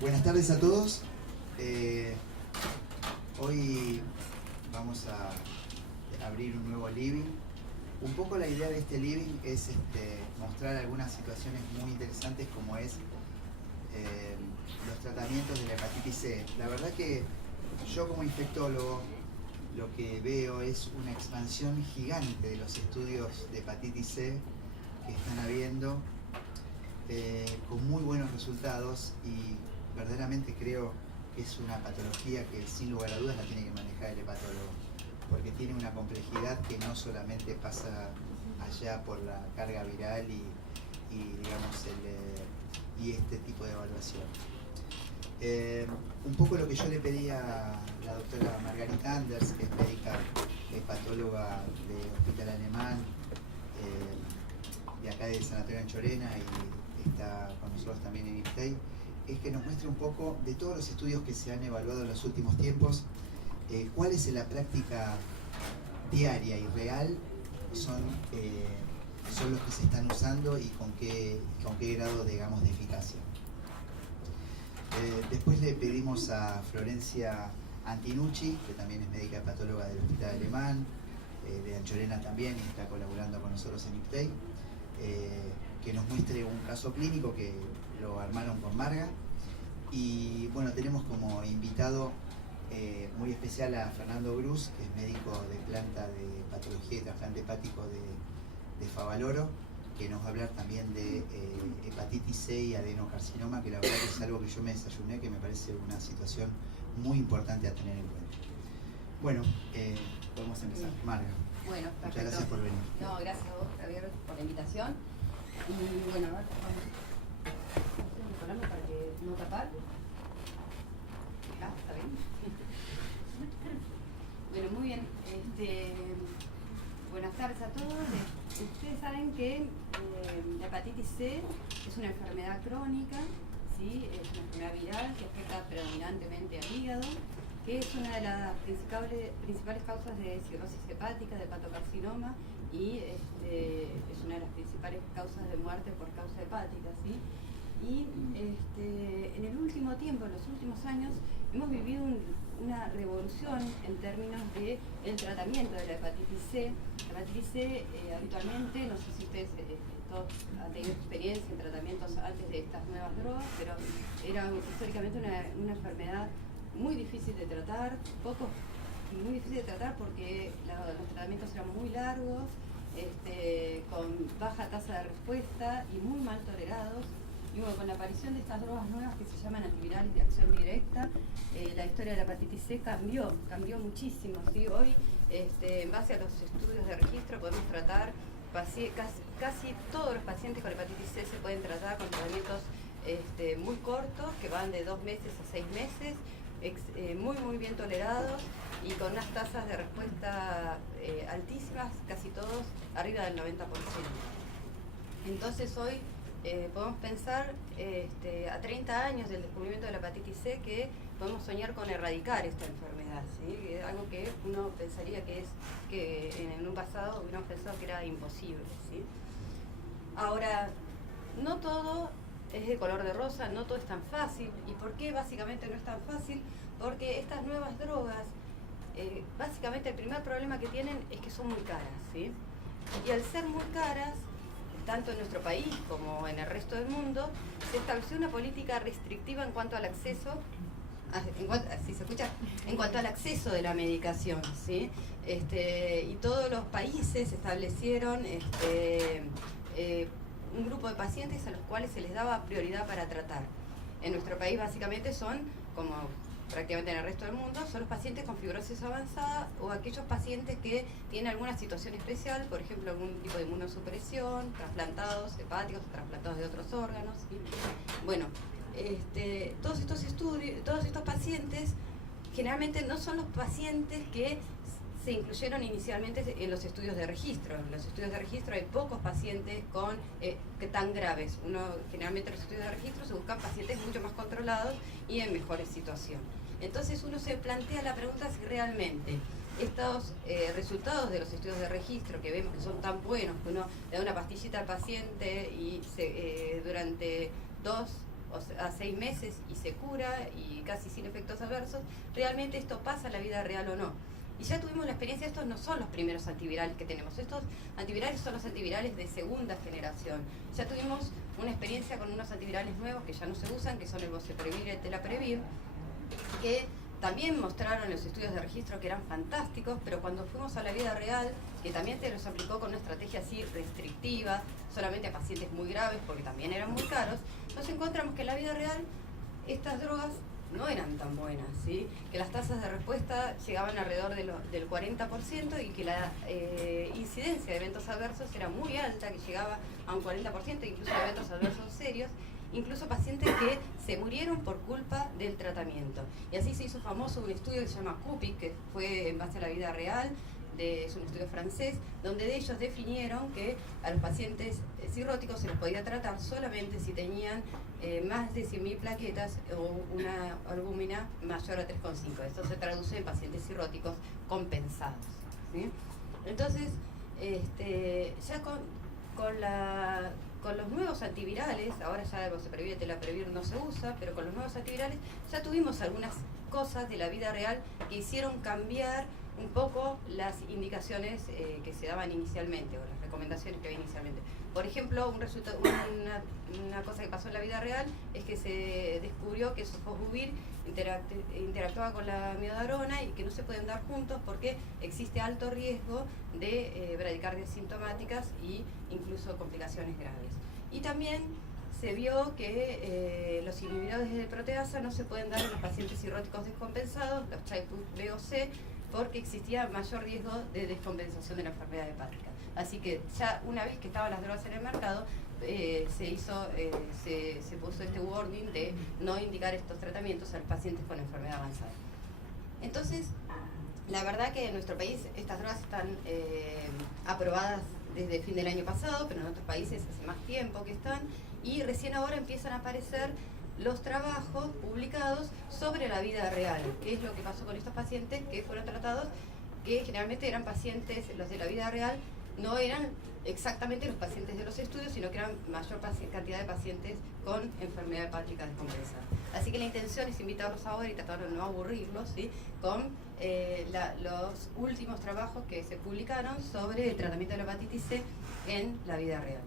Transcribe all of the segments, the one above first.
Buenas tardes a todos. Hoy vamos a abrir un nuevo living. Un poco la idea de este living es mostrar algunas situaciones muy interesantes como es los tratamientos de la hepatitis C. La verdad que yo como infectólogo lo que veo es una expansión gigante de los estudios de hepatitis C que están habiendo con muy buenos resultados, y verdaderamente creo que es una patología que sin lugar a dudas la tiene que manejar el hepatólogo, porque tiene una complejidad que no solamente pasa allá por la carga viral y digamos y este tipo de evaluación. Un poco lo que yo le pedí a la doctora Margarita Anders, que es médica hepatóloga de Hospital Alemán, de acá de Sanatorio Anchorena, y está con nosotros también en IPTEI, es que nos muestre un poco de todos los estudios que se han evaluado en los últimos tiempos, cuáles en la práctica diaria y real son los que se están usando y con qué grado, digamos, de eficacia. Después le pedimos a Florencia Antinucci, que también es médica hepatóloga del Hospital Alemán, de Anchorena también, y está colaborando con nosotros en IPTEI, que nos muestre un caso clínico que lo armaron con Marga. Y bueno, tenemos como invitado muy especial a Fernando Gruz, que es médico de planta de patología y trasplante hepático de Favaloro, que nos va a hablar también de hepatitis C y adenocarcinoma, que la verdad que es algo que yo me desayuné, que me parece una situación muy importante a tener en cuenta. Bueno, podemos empezar. Marga. Bueno, perfecto. Muchas gracias por venir. No, gracias a vos, Javier, por la invitación. Y bueno, a ver, vamos a ponerme para que no tapar. Está bien. Bueno, muy bien. Buenas tardes a todos. Ustedes saben que la hepatitis C es una enfermedad crónica, ¿sí? Es una enfermedad viral que afecta predominantemente al hígado, que es una de las principales causas de cirrosis hepática, de hepatocarcinoma, y es una de las principales causas de muerte por causa hepática, ¿sí? Y en el último tiempo, en los últimos años, hemos vivido una revolución en términos del tratamiento de la hepatitis C. La hepatitis C habitualmente, no sé si ustedes todos han tenido experiencia en tratamientos antes de estas nuevas drogas, pero era históricamente una enfermedad muy difícil de tratar, muy difícil de tratar porque los tratamientos eran muy largos, con baja tasa de respuesta y muy mal tolerados. Y bueno, con la aparición de estas drogas nuevas que se llaman antivirales de acción directa, la historia de la hepatitis C cambió muchísimo, ¿sí? Hoy, en base a los estudios de registro, podemos tratar casi todos los pacientes con hepatitis C se pueden tratar con tratamientos muy cortos, que van de 2 meses a 6 meses, muy bien tolerados y con unas tasas de respuesta altísimas, casi todos arriba del 90%. Entonces hoy podemos pensar a 30 años del descubrimiento de la hepatitis C que podemos soñar con erradicar esta enfermedad, ¿sí? Algo que uno pensaría que en un pasado hubiéramos pensado que era imposible, ¿sí? Ahora, no todo es de color de rosa, no todo es tan fácil. ¿Y por qué básicamente no es tan fácil? Porque estas nuevas drogas, básicamente el primer problema que tienen es que son muy caras, ¿sí? Y al ser muy caras, tanto en nuestro país como en el resto del mundo, se estableció una política restrictiva en cuanto al acceso, en cuanto al acceso de la medicación, ¿sí? Y todos los países establecieron un grupo de pacientes a los cuales se les daba prioridad para tratar. En nuestro país básicamente son, como prácticamente en el resto del mundo, son los pacientes con fibrosis avanzada o aquellos pacientes que tienen alguna situación especial, por ejemplo algún tipo de inmunosupresión, trasplantados hepáticos o trasplantados de otros órganos, ¿sí? Bueno, todos estos pacientes generalmente no son los pacientes que se incluyeron inicialmente en los estudios de registro. En los estudios de registro hay pocos pacientes tan graves. Generalmente en los estudios de registro se buscan pacientes mucho más controlados y en mejores situaciones. Entonces uno se plantea la pregunta si realmente estos resultados de los estudios de registro que vemos que son tan buenos, que uno le da una pastillita al paciente y durante 2 a 6 meses y se cura y casi sin efectos adversos, realmente esto pasa en la vida real o no. Y ya tuvimos la experiencia, estos no son los primeros antivirales que tenemos, estos antivirales son los antivirales de segunda generación. Ya tuvimos una experiencia con unos antivirales nuevos que ya no se usan, que son el Boceprevir y el Telaprevir, que también mostraron los estudios de registro que eran fantásticos, pero cuando fuimos a la vida real, que también se los aplicó con una estrategia así restrictiva, solamente a pacientes muy graves, porque también eran muy caros, nos encontramos que en la vida real estas drogas no eran tan buenas, ¿sí? Que las tasas de respuesta llegaban alrededor del 40% y que la incidencia de eventos adversos era muy alta, que llegaba a un 40%, incluso eventos adversos serios, incluso pacientes que se murieron por culpa del tratamiento. Y así se hizo famoso un estudio que se llama CUPIC, que fue en base a la vida real, es un estudio francés, donde ellos definieron que a los pacientes cirróticos se los podía tratar solamente si tenían más de 100.000 plaquetas o una albúmina mayor a 3,5. Esto se traduce en pacientes cirróticos compensados, ¿sí? Entonces, ya con los nuevos antivirales, ahora ya el Boceprevir y el Telaprevir no se usa, pero con los nuevos antivirales ya tuvimos algunas cosas de la vida real que hicieron cambiar un poco las indicaciones que se daban inicialmente, o las recomendaciones que había inicialmente. Por ejemplo, una cosa que pasó en la vida real es que se descubrió que el sofosbuvir interactuaba con la miodarona y que no se pueden dar juntos porque existe alto riesgo de bradicardias sintomáticas e incluso complicaciones graves. Y también se vio que los inhibidores de proteasa no se pueden dar en los pacientes cirróticos descompensados, los type B o C, porque existía mayor riesgo de descompensación de la enfermedad hepática. Así que ya una vez que estaban las drogas en el mercado, se puso este warning de no indicar estos tratamientos a los pacientes con enfermedad avanzada. Entonces, la verdad que en nuestro país estas drogas están aprobadas desde el fin del año pasado, pero en otros países hace más tiempo que están, y recién ahora empiezan a aparecer los trabajos publicados sobre la vida real, que es lo que pasó con estos pacientes que fueron tratados, que generalmente eran pacientes, los de la vida real, no eran exactamente los pacientes de los estudios, sino que eran mayor cantidad de pacientes con enfermedad hepática descompensada. Así que la intención es invitarlos ahora y tratar de no aburrirlos, ¿sí?, con los últimos trabajos que se publicaron sobre el tratamiento de la hepatitis C en la vida real.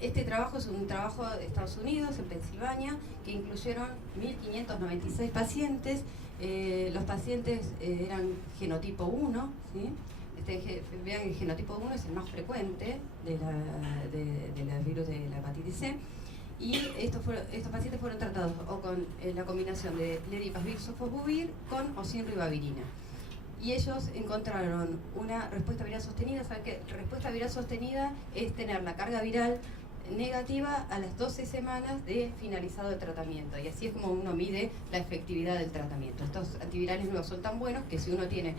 Este trabajo es un trabajo de Estados Unidos, en Pensilvania, que incluyeron 1.596 pacientes. Los pacientes eran genotipo 1, ¿sí? Vean que el genotipo 1 es el más frecuente de los virus de la hepatitis C. Y estos pacientes fueron tratados o con la combinación de leripasvir sofosbuvir con o sin ribavirina. Y ellos encontraron una respuesta viral sostenida. Saben que respuesta viral sostenida es tener la carga viral negativa a las 12 semanas de finalizado el tratamiento, y así es como uno mide la efectividad del tratamiento. Estos antivirales nuevos son tan buenos que si uno tiene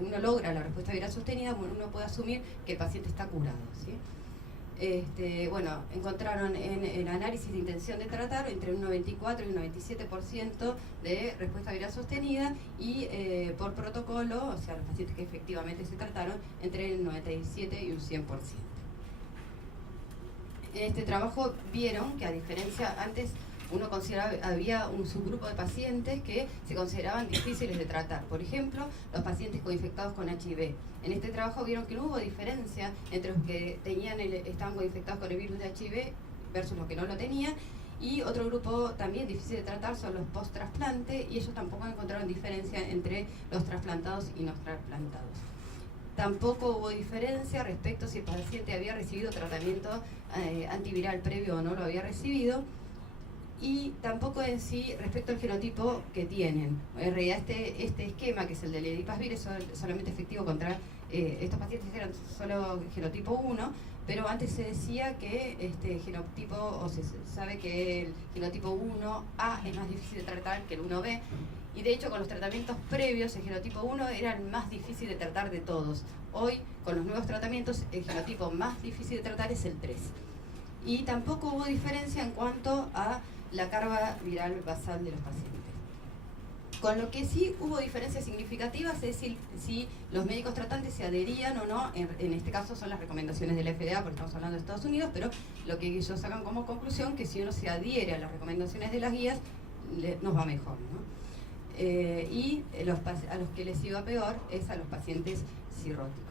uno logra la respuesta viral sostenida, uno puede asumir que el paciente está curado, ¿sí? Bueno, encontraron en el análisis de intención de tratar entre un 94 y un 97% de respuesta viral sostenida, y por protocolo, o sea, los pacientes que efectivamente se trataron, entre el 97 y un 100%. En este trabajo vieron que, a diferencia, antes uno consideraba, había un subgrupo de pacientes que se consideraban difíciles de tratar. Por ejemplo, los pacientes coinfectados con HIV. En este trabajo vieron que no hubo diferencia entre los que estaban coinfectados con el virus de HIV versus los que no lo tenían. Y otro grupo también difícil de tratar son los post-trasplante, y ellos tampoco encontraron diferencia entre los trasplantados y no trasplantados. Tampoco hubo diferencia respecto si el paciente había recibido tratamiento antiviral previo o no lo había recibido, y tampoco en sí respecto al genotipo que tienen. En realidad este esquema, que es el del leripasvir, es solamente efectivo contra estos pacientes eran solo genotipo 1, pero antes se decía que o se sabe que el genotipo 1A es más difícil de tratar que el 1B. Y de hecho, con los tratamientos previos, el genotipo 1 era el más difícil de tratar de todos. Hoy, con los nuevos tratamientos, el genotipo más difícil de tratar es el 3. Y tampoco hubo diferencia en cuanto a la carga viral basal de los pacientes. Con lo que sí hubo diferencias significativas es si los médicos tratantes se adherían o no, en este caso son las recomendaciones de la FDA, porque estamos hablando de Estados Unidos, pero lo que ellos sacan como conclusión que si uno se adhiere a las recomendaciones de las guías, nos va mejor, ¿no? Y a los que les iba peor es a los pacientes cirróticos.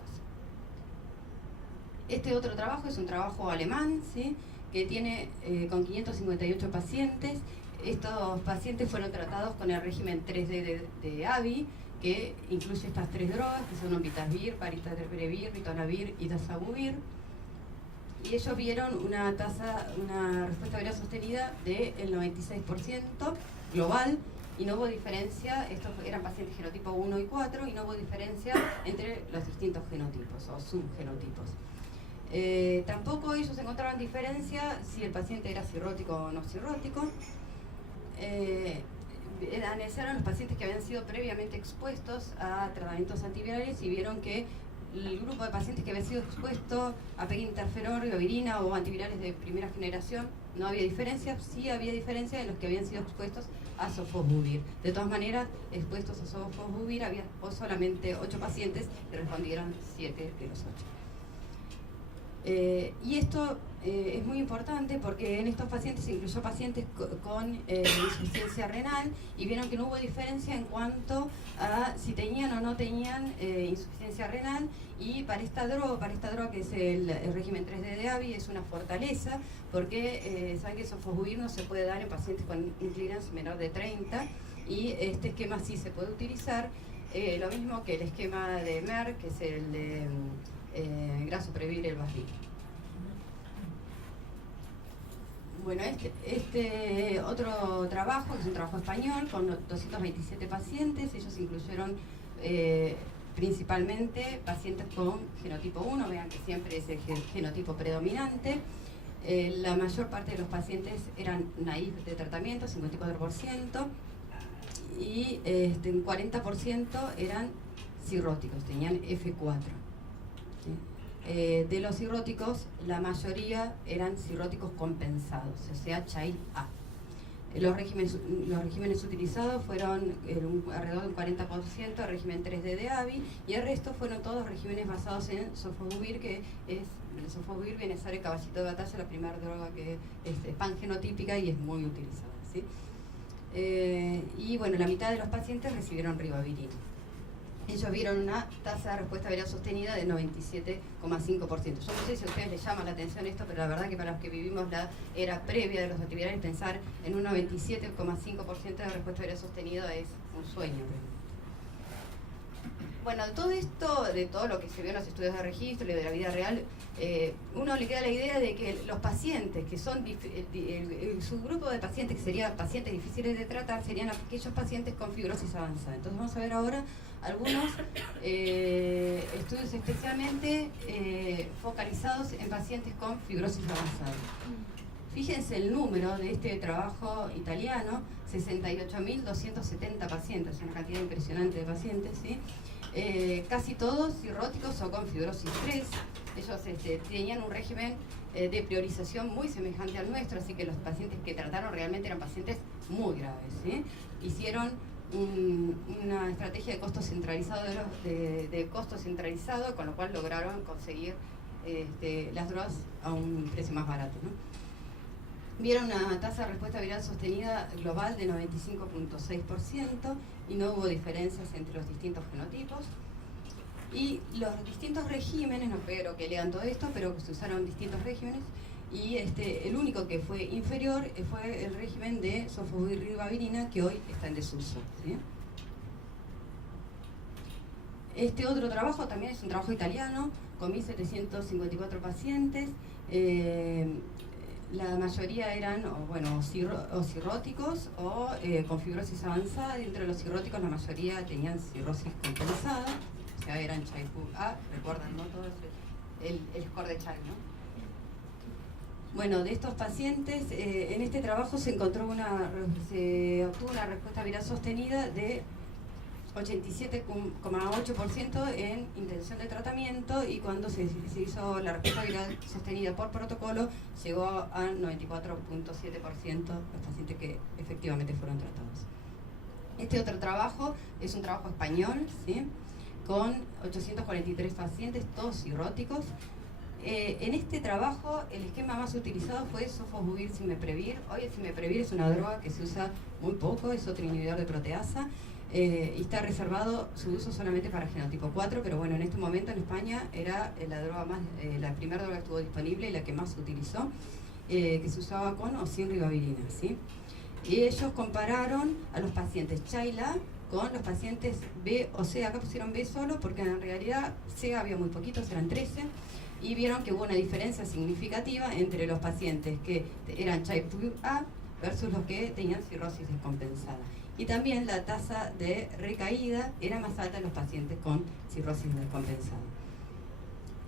Este otro trabajo es un trabajo alemán, ¿sí? Que tiene con 558 pacientes. Estos pacientes fueron tratados con el régimen 3D de ABI, que incluye estas 3 drogas, que son Ombitavir, Paritatrevir, Ritonavir y Dazabuvir. Y ellos vieron una respuesta viral sostenida del 96% global, y no hubo diferencia, estos eran pacientes genotipo 1 y 4, y no hubo diferencia entre los distintos genotipos o subgenotipos. Tampoco ellos encontraban diferencia si el paciente era cirrótico o no cirrótico. Analizaron los pacientes que habían sido previamente expuestos a tratamientos antivirales y vieron que el grupo de pacientes que había sido expuesto a peginterferón, ribavirina o antivirales de primera generación, no había diferencia. Sí había diferencia en los que habían sido expuestos a sofosbuvir. De todas maneras, expuestos a sofosbuvir había solamente 8 pacientes y respondieron 7 de los 8. Y esto es muy importante porque en estos pacientes se incluyó pacientes con insuficiencia renal y vieron que no hubo diferencia en cuanto a si tenían o no tenían insuficiencia renal, y para esta droga que es el régimen 3D de ABI, es una fortaleza porque saben que sofosbuvir no se puede dar en pacientes con un clearance menor de 30, y este esquema sí se puede utilizar, lo mismo que el esquema de Merck, que es el de Grazoprevir, el Basvir. Bueno, este otro trabajo, que es un trabajo español, con 227 pacientes. Ellos incluyeron principalmente pacientes con genotipo 1, vean que siempre es el genotipo predominante. La mayor parte de los pacientes eran naïf de tratamiento, 54%, y un 40% eran cirróticos, tenían F4. De los cirróticos, la mayoría eran cirróticos compensados, o sea, Child A. Los regímenes utilizados fueron alrededor del 40% del régimen 3D de ABI, y el resto fueron todos regímenes basados en sofosbuvir, que es el sofosbuvir viene a ser el caballito de batalla, la primera droga que es pangenotípica y es muy utilizada, ¿sí? Y bueno, la mitad de los pacientes recibieron ribavirina. Ellos vieron una tasa de respuesta viral sostenida de 97,5%. Yo no sé si a ustedes les llama la atención esto, pero la verdad que para los que vivimos la era previa de los antivirales, pensar en un 97,5% de respuesta viral sostenida es un sueño. Bueno, de todo esto, de todo lo que se vio en los estudios de registro y de la vida real, uno le queda la idea de que los pacientes que son, el subgrupo de pacientes que serían pacientes difíciles de tratar, serían aquellos pacientes con fibrosis avanzada. Entonces vamos a ver ahora algunos estudios especialmente focalizados en pacientes con fibrosis avanzada. Fíjense el número de este trabajo italiano, 68.270 pacientes, una cantidad impresionante de pacientes, ¿sí? Casi todos cirróticos o con fibrosis 3. Ellos tenían un régimen de priorización muy semejante al nuestro, así que los pacientes que trataron realmente eran pacientes muy graves, ¿sí? Hicieron una estrategia de costo centralizado, de costo centralizado, con lo cual lograron conseguir las drogas a un precio más barato, ¿no? Vieron una tasa de respuesta viral sostenida global de 95,6% y no hubo diferencias entre los distintos genotipos. Y los distintos regímenes, no espero que lean todo esto, pero se usaron distintos regímenes, y el único que fue inferior fue el régimen de sofosbuvir-ribavirina, que hoy está en desuso, ¿sí? Este otro trabajo también es un trabajo italiano, con 1.754 pacientes. La mayoría eran cirróticos o con fibrosis avanzada, y entre los cirróticos la mayoría tenían cirrosis compensada, o sea, eran Child A, recuerdan, ¿no? Todo el score de Child, ¿no? Bueno, de estos pacientes, en este trabajo se obtuvo una respuesta viral sostenida de 87,8% en intención de tratamiento, y cuando se hizo la respuesta viral sostenida por protocolo llegó a 94,7% los pacientes que efectivamente fueron tratados. Este otro trabajo es un trabajo español, ¿sí? Con 843 pacientes, todos cirróticos. En este trabajo el esquema más utilizado fue sofosbuvir cimeprevir. Hoy el cimeprevir es una droga que se usa muy poco, es otro inhibidor de proteasa, y está reservado su uso solamente para genotipo 4, pero bueno, en este momento en España era la primera droga que estuvo disponible y la que más se utilizó, que se usaba con o sin ribavirina, ¿sí? Y ellos compararon a los pacientes Chaila con los pacientes B o C. Acá pusieron B solo porque en realidad C había muy poquitos, eran 13, y vieron que hubo una diferencia significativa entre los pacientes que eran Child A versus los que tenían cirrosis descompensada. Y también la tasa de recaída era más alta en los pacientes con cirrosis descompensada.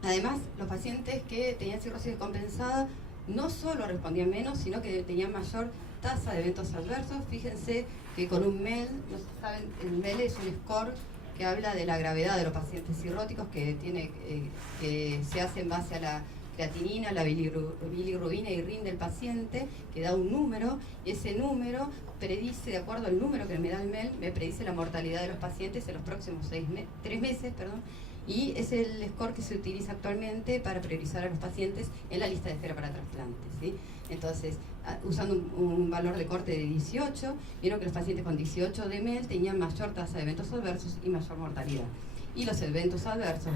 Además, los pacientes que tenían cirrosis descompensada no solo respondían menos, sino que tenían mayor tasa de eventos adversos. Fíjense que con un MEL, no saben, el MEL es un score que habla de la gravedad de los pacientes cirróticos, que se hace en base a la creatinina, la bilirrubina y RIN del paciente, que da un número, y ese número predice, de acuerdo al número que me da el MEL, me predice la mortalidad de los pacientes en los próximos 3 meses, y es el score que se utiliza actualmente para priorizar a los pacientes en la lista de espera para trasplantes, ¿sí? Entonces, usando un valor de corte de 18, vieron que los pacientes con 18 de MEL tenían mayor tasa de eventos adversos y mayor mortalidad. Y los eventos adversos,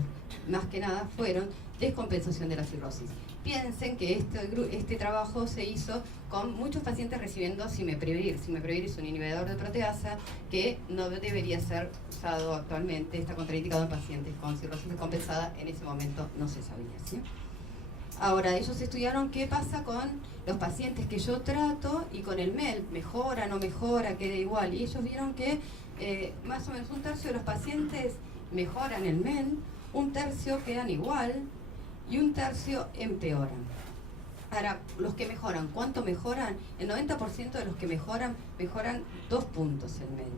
más que nada, fueron descompensación de la cirrosis. Piensen que este trabajo se hizo con muchos pacientes recibiendo cimeprevir. Cimeprevir es un inhibidor de proteasa que no debería ser usado actualmente, está contraindicado en pacientes con cirrosis descompensada, en ese momento no se sabía, ¿sí? Ahora, ellos estudiaron qué pasa con los pacientes que yo trato y con el MEL, mejora, no mejora, queda igual. Y ellos vieron que más o menos un tercio de los pacientes mejoran el MEL, un tercio quedan igual y un tercio empeoran. Ahora, los que mejoran, ¿cuánto mejoran? El 90% de los que mejoran 2 puntos el MEL.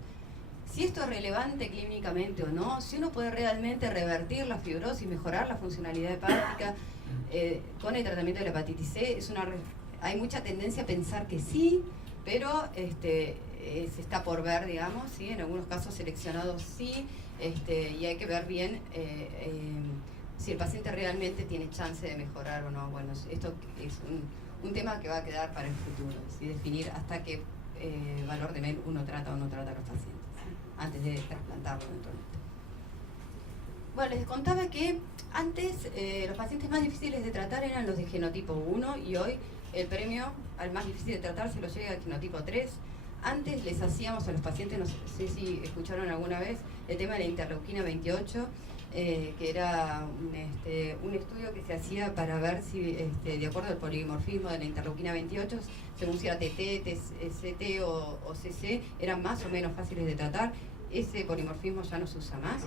Si esto es relevante clínicamente o no, si uno puede realmente revertir la fibrosis, mejorar la funcionalidad hepática con el tratamiento de la hepatitis C, hay mucha tendencia a pensar que sí, pero se está por ver, digamos, ¿sí? En algunos casos seleccionados sí, y hay que ver bien si el paciente realmente tiene chance de mejorar o no. Bueno, esto es un tema que va a quedar para el futuro, ¿sí? Definir hasta qué valor de MEL uno trata o no trata a los pacientes, ¿sí? Antes de trasplantarlo eventualmente. Bueno, les contaba que antes los pacientes más difíciles de tratar eran los de genotipo 1 y hoy el premio al más difícil de tratar se lo llega al genotipo 3. Antes les hacíamos a los pacientes, no sé si escucharon alguna vez, el tema de la interleuquina 28, que era un estudio que se hacía para ver si, de acuerdo al polimorfismo de la interleuquina 28, según si era TT, CT o CC, eran más o menos fáciles de tratar. Ese polimorfismo ya no se usa más.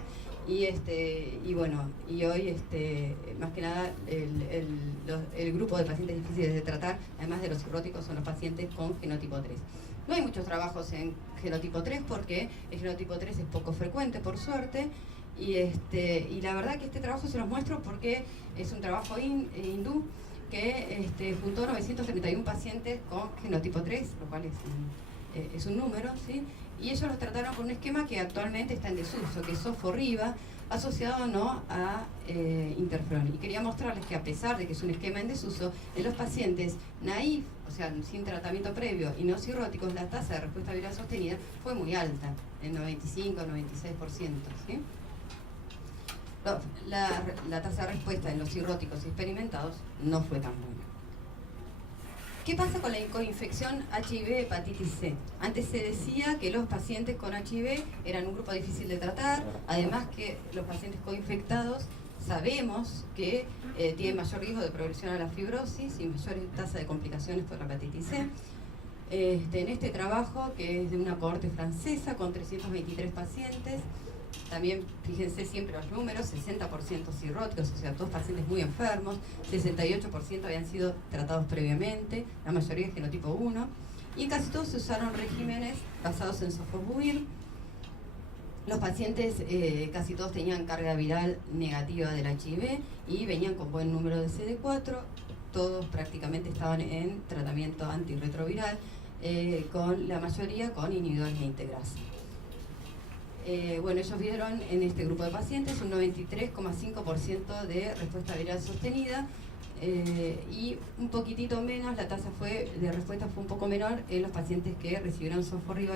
Y bueno, y hoy más que nada el grupo de pacientes difíciles de tratar, además de los cirróticos, son los pacientes con genotipo 3. No hay muchos trabajos en genotipo 3 porque el genotipo 3 es poco frecuente, por suerte, y la verdad que este trabajo se los muestro porque es un trabajo hindú que juntó 931 pacientes con genotipo 3, lo cual es un número, ¿sí? Y ellos los trataron con un esquema que actualmente está en desuso, que es sofosbuvir, asociado no a interferón. Y quería mostrarles que a pesar de que es un esquema en desuso, en los pacientes naïf, o sea, sin tratamiento previo y no cirróticos, la tasa de respuesta viral sostenida fue muy alta, el 95-96%, ¿sí? La tasa de respuesta en los cirróticos experimentados no fue tan buena. ¿Qué pasa con la coinfección HIV-hepatitis C? Antes se decía que los pacientes con HIV eran un grupo difícil de tratar, además que los pacientes coinfectados sabemos que tienen mayor riesgo de progresión a la fibrosis y mayor tasa de complicaciones por la hepatitis C. En este trabajo, que es de una cohorte francesa con 323 pacientes, también fíjense siempre los números, 60% cirróticos, o sea, todos pacientes muy enfermos, 68% habían sido tratados previamente, la mayoría de genotipo 1, y en casi todos se usaron regímenes basados en sofosbuvir. Los pacientes casi todos tenían carga viral negativa del HIV y venían con buen número de CD4, todos prácticamente estaban en tratamiento antirretroviral, con la mayoría con inhibidores de integrasa. Bueno, ellos vieron en este grupo de pacientes un 93,5% de respuesta viral sostenida, y un poquitito menos, la tasa de respuesta fue un poco menor en los pacientes que recibieron sofosbuvir,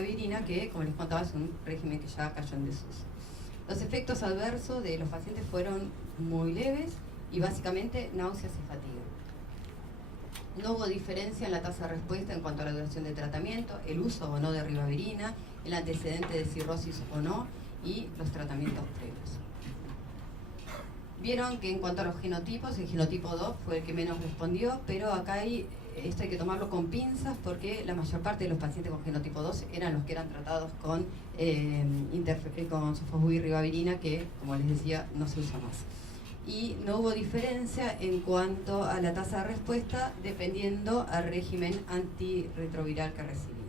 que, como les contaba, es un régimen que ya cayó en desuso. Los efectos adversos de los pacientes fueron muy leves y básicamente náuseas y fatiga. No hubo diferencia en la tasa de respuesta en cuanto a la duración de tratamiento, el uso o no de ribavirina, el antecedente de cirrosis o no y los tratamientos previos. Vieron que en cuanto a los genotipos, el genotipo 2 fue el que menos respondió, pero acá esto hay que tomarlo con pinzas porque la mayor parte de los pacientes con genotipo 2 eran los que eran tratados con sofosbuvir ribavirina, que, como les decía, no se usa más. Y no hubo diferencia en cuanto a la tasa de respuesta dependiendo al régimen antirretroviral que recibían.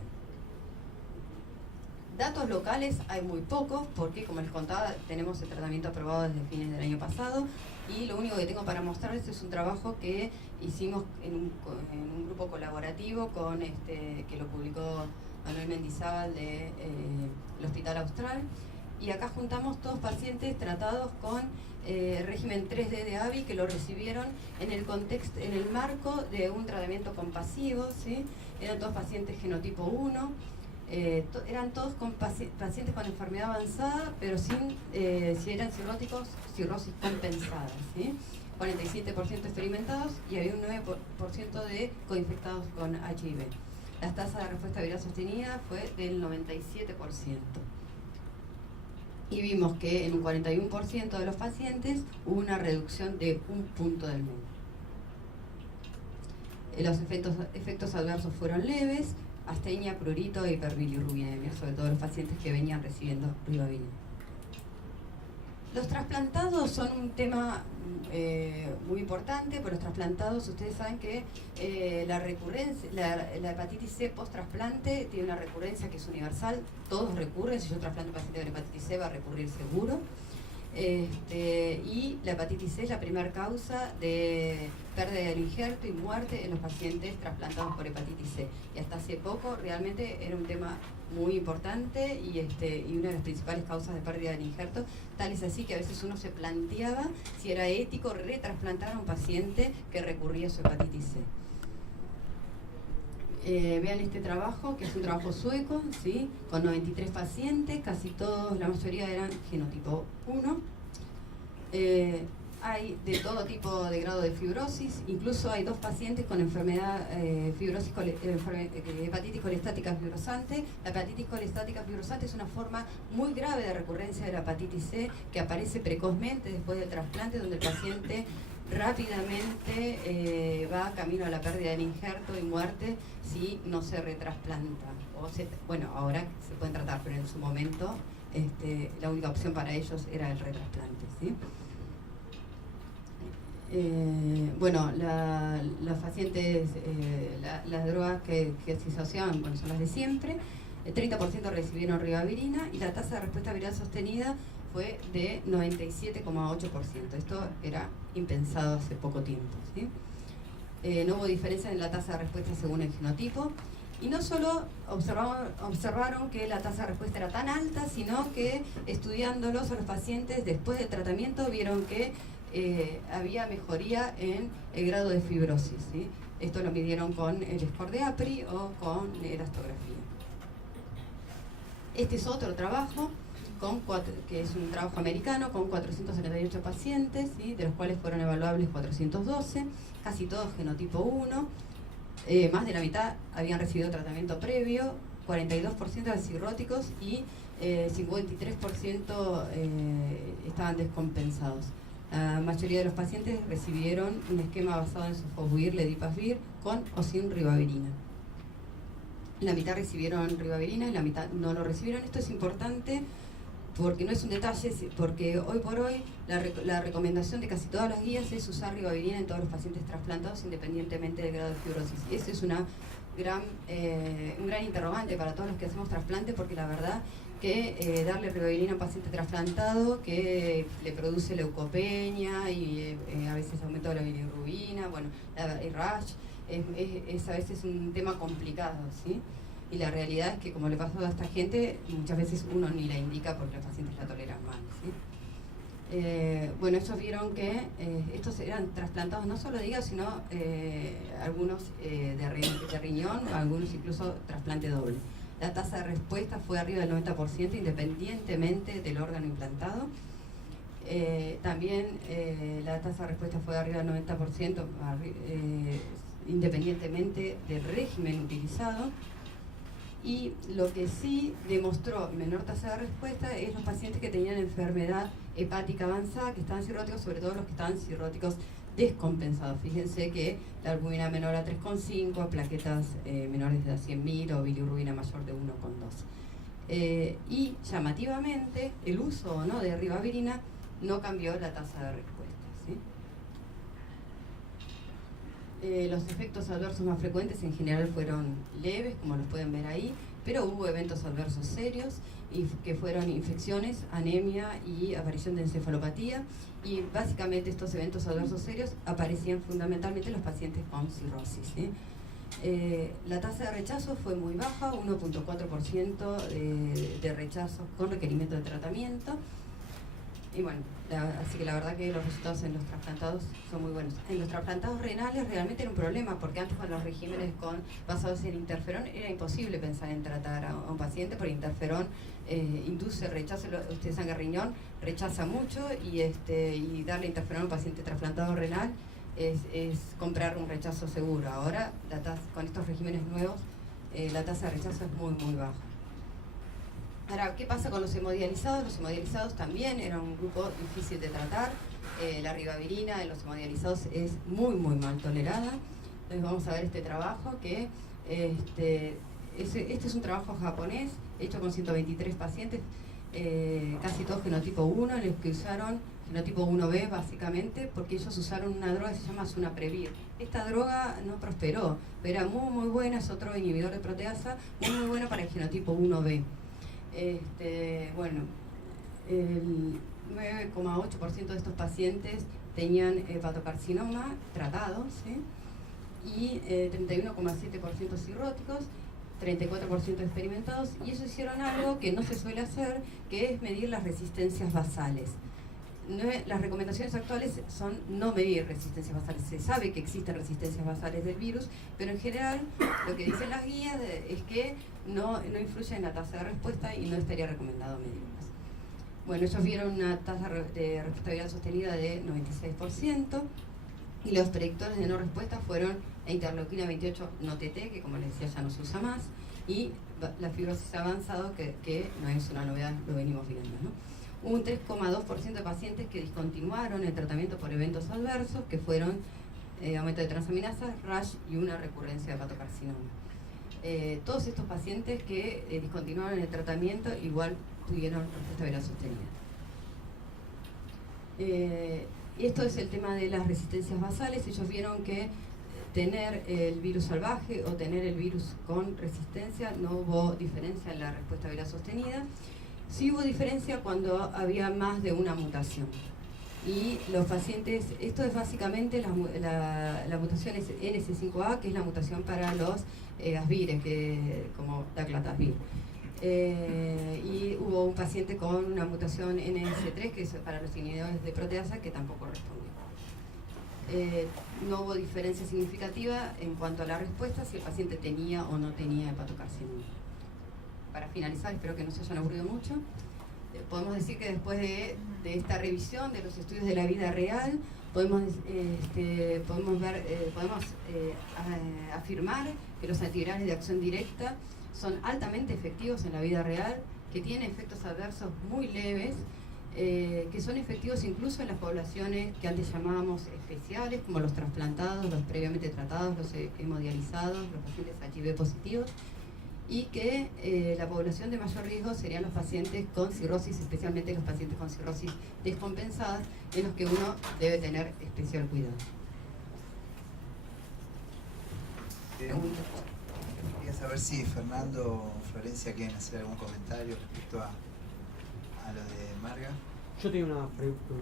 Datos locales hay muy pocos porque, como les contaba, tenemos el tratamiento aprobado desde fines del año pasado y lo único que tengo para mostrarles es un trabajo que hicimos en un grupo colaborativo que lo publicó Manuel Mendizábal del Hospital Austral, y acá juntamos todos pacientes tratados con régimen 3D de AVI que lo recibieron en el marco de un tratamiento compasivo, ¿sí? Eran todos pacientes genotipo 1, eran todos pacientes con enfermedad avanzada, pero si eran cirróticos, cirrosis compensada, ¿sí? 47% experimentados y había un 9% de coinfectados con HIV. La tasa de respuesta viral sostenida fue del 97%. Y vimos que en un 41% de los pacientes hubo una reducción de 1 punto del medio. Los efectos adversos fueron leves: astenia, prurito e hiperbilirrubinemia, sobre todo los pacientes que venían recibiendo ribavirina. Los trasplantados son un tema muy importante, porque los trasplantados, ustedes saben que la hepatitis C post-trasplante tiene una recurrencia que es universal, todos recurren. Si yo trasplanto un paciente con hepatitis C va a recurrir seguro. Y la hepatitis C es la primera causa de pérdida del injerto y muerte en los pacientes trasplantados por hepatitis C. Y hasta hace poco realmente era un tema muy importante y una de las principales causas de pérdida del injerto, tal es así que a veces uno se planteaba si era ético retrasplantar a un paciente que recurría a su hepatitis C. Vean este trabajo, que es un trabajo sueco, ¿sí? Con 93 pacientes, casi todos, la mayoría eran genotipo 1. Hay de todo tipo de grado de fibrosis, incluso hay 2 pacientes con enfermedad hepatitis colestática fibrosante. La hepatitis colestática fibrosante es una forma muy grave de recurrencia de la hepatitis C que aparece precozmente después del trasplante, donde el paciente rápidamente va camino a la pérdida del injerto y muerte si no se retrasplanta. Bueno, ahora se pueden tratar, pero en su momento la única opción para ellos era el retrasplante, ¿sí? Bueno, los pacientes, las drogas que se asociaban, bueno, son las de siempre. El 30% recibieron ribavirina y la tasa de respuesta viral sostenida fue de 97,8%. Esto era impensado hace poco tiempo, ¿sí? No hubo diferencia en la tasa de respuesta según el genotipo. Y no solo observaron que la tasa de respuesta era tan alta, sino que estudiándolos a los pacientes después del tratamiento vieron que había mejoría en el grado de fibrosis, ¿sí? Esto lo midieron con el score de APRI o con elastografía. Este es otro trabajo, que es un trabajo americano, con 478 pacientes, ¿sí? De los cuales fueron evaluables 412, casi todos genotipo 1. Más de la mitad habían recibido tratamiento previo, 42% eran cirróticos y 53% estaban descompensados. La mayoría de los pacientes recibieron un esquema basado en sofosbuvir, ledipasvir, con o sin ribavirina. La mitad recibieron ribavirina y la mitad no lo recibieron. Esto es importante porque no es un detalle, porque hoy por hoy la recomendación de casi todas las guías es usar ribavirina en todos los pacientes trasplantados independientemente del grado de fibrosis. Y eso es un gran interrogante para todos los que hacemos trasplante, porque la verdad que darle ribavirina a un paciente trasplantado que le produce leucopenia y a veces aumento de la bilirrubina, bueno, y rash, es a veces un tema complicado, ¿sí? y la realidad es que, como le pasó a esta gente, muchas veces uno ni la indica porque los pacientes la toleran mal, ¿sí? Bueno, ellos vieron que estos eran trasplantados no solo de hígado, sino algunos de riñón, algunos incluso trasplante doble. La tasa de respuesta fue arriba del 90% independientemente del órgano implantado. También la tasa de respuesta fue arriba del 90% independientemente del régimen utilizado. Y lo que sí demostró menor tasa de respuesta es los pacientes que tenían enfermedad hepática avanzada, que estaban cirróticos, sobre todo los que estaban cirróticos descompensados. Fíjense que la albumina menor a 3,5, plaquetas menores de 100.000 o bilirrubina mayor de 1,2. Y llamativamente, el uso o no de ribavirina no cambió la tasa de respuesta, ¿sí? Los efectos adversos más frecuentes en general fueron leves, como los pueden ver ahí, pero hubo eventos adversos serios que fueron infecciones, anemia y aparición de encefalopatía, y básicamente estos eventos adversos serios aparecían fundamentalmente en los pacientes con cirrosis, ¿sí? La tasa de rechazo fue muy baja, 1,4% de rechazos con requerimiento de tratamiento. Y bueno, así que la verdad que los resultados en los trasplantados son muy buenos. En los trasplantados renales realmente era un problema, porque antes con los regímenes basados en interferón era imposible pensar en tratar a un paciente, porque interferón induce rechazo, usted sangre riñón rechaza mucho, y darle interferón a un paciente trasplantado renal es comprar un rechazo seguro. Ahora, con estos regímenes nuevos, la tasa de rechazo es muy, muy baja. Ahora, ¿qué pasa con los hemodializados? Los hemodializados también eran un grupo difícil de tratar. La ribavirina en los hemodializados es muy, muy mal tolerada. Entonces vamos a ver este trabajo que este es un trabajo japonés hecho con 123 pacientes, casi todos genotipo 1, los que usaron genotipo 1B básicamente, porque ellos usaron una droga que se llama Sunaprevir. Esta droga no prosperó, pero era muy, muy buena, es otro inhibidor de proteasa, muy, muy bueno para el genotipo 1B. Bueno, el 9,8% de estos pacientes tenían hepatocarcinoma tratados, ¿sí? Y 31,7% cirróticos, 34% experimentados, y ellos hicieron algo que no se suele hacer, que es medir las resistencias basales. Las recomendaciones actuales son no medir resistencias basales. Se sabe que existen resistencias basales del virus, pero en general lo que dicen las guías es que no influye en la tasa de respuesta y no estaría recomendado medirlas. Bueno, ellos vieron una tasa de respuesta viral sostenida de 96%, y los predictores de no respuesta fueron la interleuquina 28 no TT, que como les decía ya no se usa más, y la fibrosis avanzado, que no es una novedad, lo venimos viendo, ¿no? Hubo un 3,2% de pacientes que discontinuaron el tratamiento por eventos adversos, que fueron aumento de transaminasas, rash y una recurrencia de hepatocarcinoma. Todos estos pacientes que discontinuaron el tratamiento igual tuvieron respuesta viral sostenida. Y esto es el tema de las resistencias basales. Ellos vieron que tener el virus salvaje o tener el virus con resistencia no hubo diferencia en la respuesta viral sostenida. Sí hubo diferencia cuando había más de una mutación. Y los pacientes, esto es básicamente la mutación es NS5A, que es la mutación para los asvires, como Daclatasvir. Y hubo un paciente con una mutación NS3, que es para los inhibidores de proteasa, que tampoco respondió. No hubo diferencia significativa en cuanto a la respuesta, si el paciente tenía o no tenía hepatocarcinoma. Para finalizar, espero que no se hayan aburrido mucho, podemos decir que después de esta revisión de los estudios de la vida real, podemos afirmar que los antivirales de acción directa son altamente efectivos en la vida real, que tienen efectos adversos muy leves, que son efectivos incluso en las poblaciones que antes llamábamos especiales, como los trasplantados, los previamente tratados, los hemodializados, los pacientes HIV positivos, y que la población de mayor riesgo serían los pacientes con cirrosis, especialmente los pacientes con cirrosis descompensada, en los que uno debe tener especial cuidado. Quería saber si Fernando o Florencia quieren hacer algún comentario respecto a lo de Marga. Yo tenía una pregunta.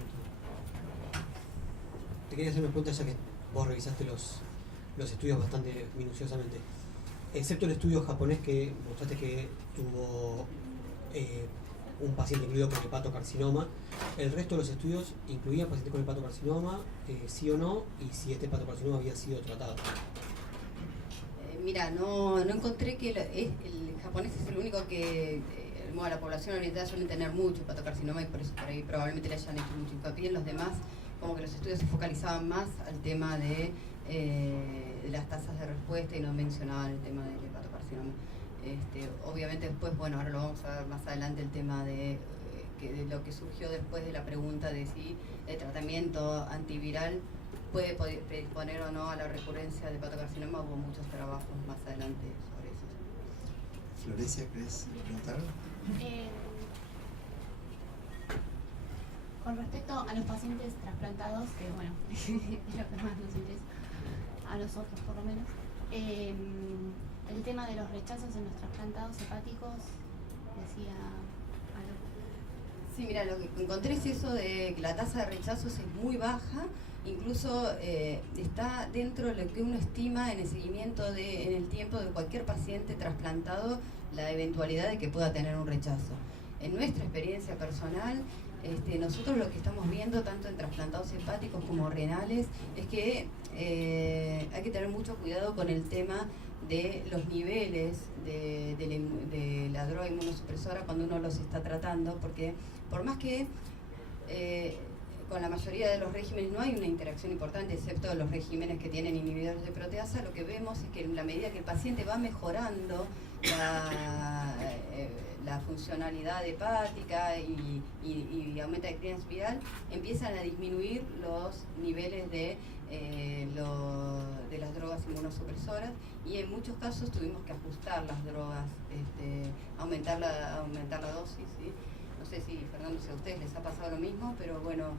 Te quería hacer una pregunta, ya que vos revisaste los estudios bastante minuciosamente. excepto el estudio japonés que mostraste que tuvo un paciente incluido con hepatocarcinoma, ¿el resto de los estudios incluían pacientes con hepatocarcinoma, sí o no, y si este hepatocarcinoma había sido tratado? Mira, no encontré que el japonés es el único que, bueno, la población oriental suele tener mucho hepatocarcinoma y por eso por ahí probablemente le hayan hecho mucho hincapié. En los demás, como que los estudios se focalizaban más al tema de las tasas de respuesta y no mencionaban el tema del hepatocarcinoma. Obviamente después, bueno, ahora lo vamos a ver más adelante, el tema de lo que surgió después de la pregunta de si el tratamiento antiviral puede predisponer o no a la recurrencia de hepatocarcinoma. Hubo muchos trabajos más adelante sobre eso. Florencia, ¿querés preguntar? Con respecto a los pacientes trasplantados, que bueno, es lo que más nos interesa, a nosotros por lo menos, el tema de los rechazos en los trasplantados hepáticos, decía algo. Sí, mira, lo que encontré es eso de que la tasa de rechazos es muy baja, incluso está dentro de lo que uno estima en el seguimiento en el tiempo de cualquier paciente trasplantado, la eventualidad de que pueda tener un rechazo. En nuestra experiencia personal, nosotros lo que estamos viendo tanto en trasplantados hepáticos como renales es que hay que tener mucho cuidado con el tema de los niveles de la droga inmunosupresora cuando uno los está tratando, porque por más que con la mayoría de los regímenes no hay una interacción importante, excepto los regímenes que tienen inhibidores de proteasa, lo que vemos es que en la medida que el paciente va mejorando la funcionalidad hepática y aumenta la clearance viral, empiezan a disminuir los niveles de las drogas inmunosupresoras, y en muchos casos tuvimos que ajustar las drogas, aumentar la dosis, ¿sí? No sé si, Fernando, si a ustedes les ha pasado lo mismo, pero bueno,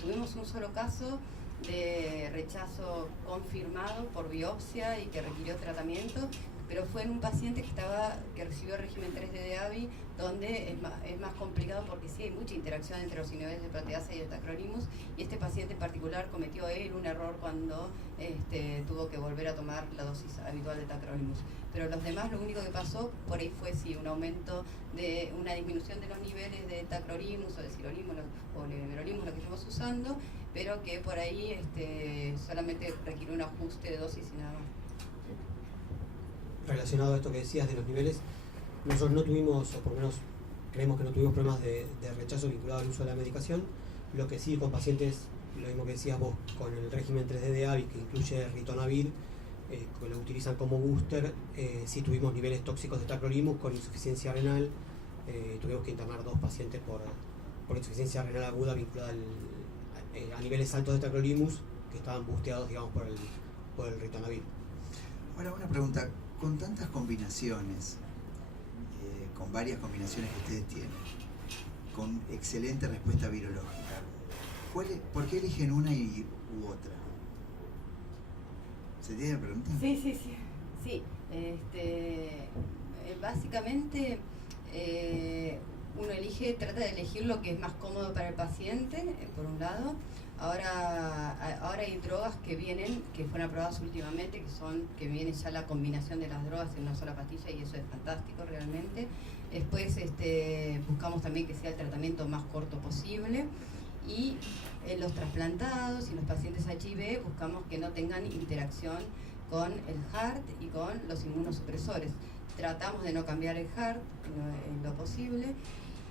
tuvimos un solo caso de rechazo confirmado por biopsia y que requirió tratamiento, pero fue en un paciente que recibió el régimen 3D de AVI, donde es más complicado porque sí hay mucha interacción entre los niveles de proteasa y el tacrolimus, y este paciente en particular cometió un error cuando tuvo que volver a tomar la dosis habitual de tacrolimus. Pero los demás, lo único que pasó por ahí fue sí un aumento de una disminución de los niveles de tacrolimus o de sirolimus o levodopa, lo que estamos usando, pero que por ahí solamente requirió un ajuste de dosis y nada más. Relacionado a esto que decías de los niveles, nosotros no tuvimos, o por lo menos creemos que no tuvimos problemas de rechazo vinculado al uso de la medicación. Lo que sí con pacientes, lo mismo que decías vos, con el régimen 3D de AVI, que incluye ritonavir, que lo utilizan como booster, sí tuvimos niveles tóxicos de tacrolimus con insuficiencia renal. Tuvimos que internar 2 pacientes por insuficiencia renal aguda vinculada a niveles altos de tacrolimus que estaban boosteados, digamos, por el ritonavir. Ahora, una pregunta. Con tantas combinaciones, con varias combinaciones que ustedes tienen, con excelente respuesta virológica, ¿por qué eligen una u otra? ¿Se tiene la pregunta? Sí. Básicamente uno trata de elegir lo que es más cómodo para el paciente, por un lado. Ahora hay drogas que fueron aprobadas últimamente, que viene ya la combinación de las drogas en una sola pastilla, y eso es fantástico realmente. Después buscamos también que sea el tratamiento más corto posible, y en los trasplantados y los pacientes HIV buscamos que no tengan interacción con el HART y con los inmunosupresores. Tratamos de no cambiar el HART en lo posible.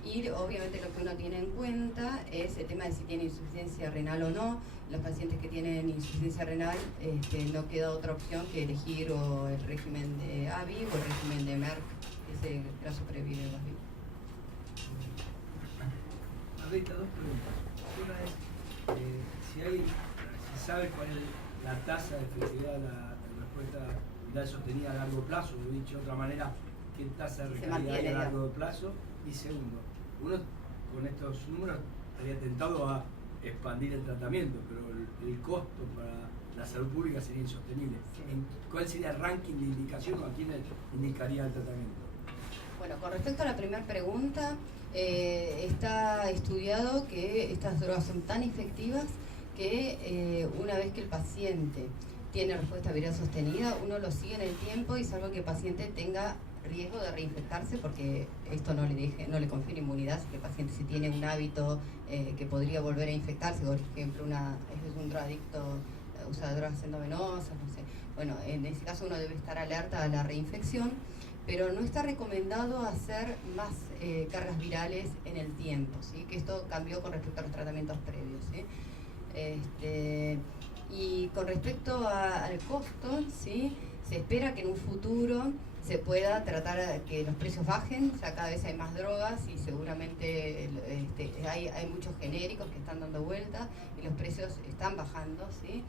Y obviamente lo que uno tiene en cuenta es el tema de si tiene insuficiencia renal o no. Los pacientes que tienen insuficiencia renal no queda otra opción que elegir o el régimen de AVI o el régimen de Merck, que es el grasoprevir de AVI. Margarita, 2 preguntas. Una es, si sabes cuál es la tasa de efectividad de la respuesta viral sostenida a largo plazo, lo he dicho de otra manera, ¿qué tasa de efectividad hay a largo plazo? Y segundo, uno con estos números estaría tentado a expandir el tratamiento, pero el costo para la salud pública sería insostenible. ¿Cuál sería el ranking de indicación o a quién indicaría el tratamiento? Bueno, con respecto a la primera pregunta, está estudiado que estas drogas son tan efectivas que una vez que el paciente tiene respuesta viral sostenida, uno lo sigue en el tiempo y salvo que el paciente tenga riesgo de reinfectarse, porque esto no le confiere inmunidad, si el paciente si tiene un hábito que podría volver a infectarse, por ejemplo, es un drogadicto, usa drogas endovenosas, no sé. Bueno, en ese caso uno debe estar alerta a la reinfección, pero no está recomendado hacer más cargas virales en el tiempo, ¿sí? Que esto cambió con respecto a los tratamientos previos, ¿sí? Y con respecto al costo, ¿sí? Se espera que en un futuro se pueda tratar que los precios bajen, ya cada vez hay más drogas y seguramente hay muchos genéricos que están dando vuelta y los precios están bajando, ¿sí?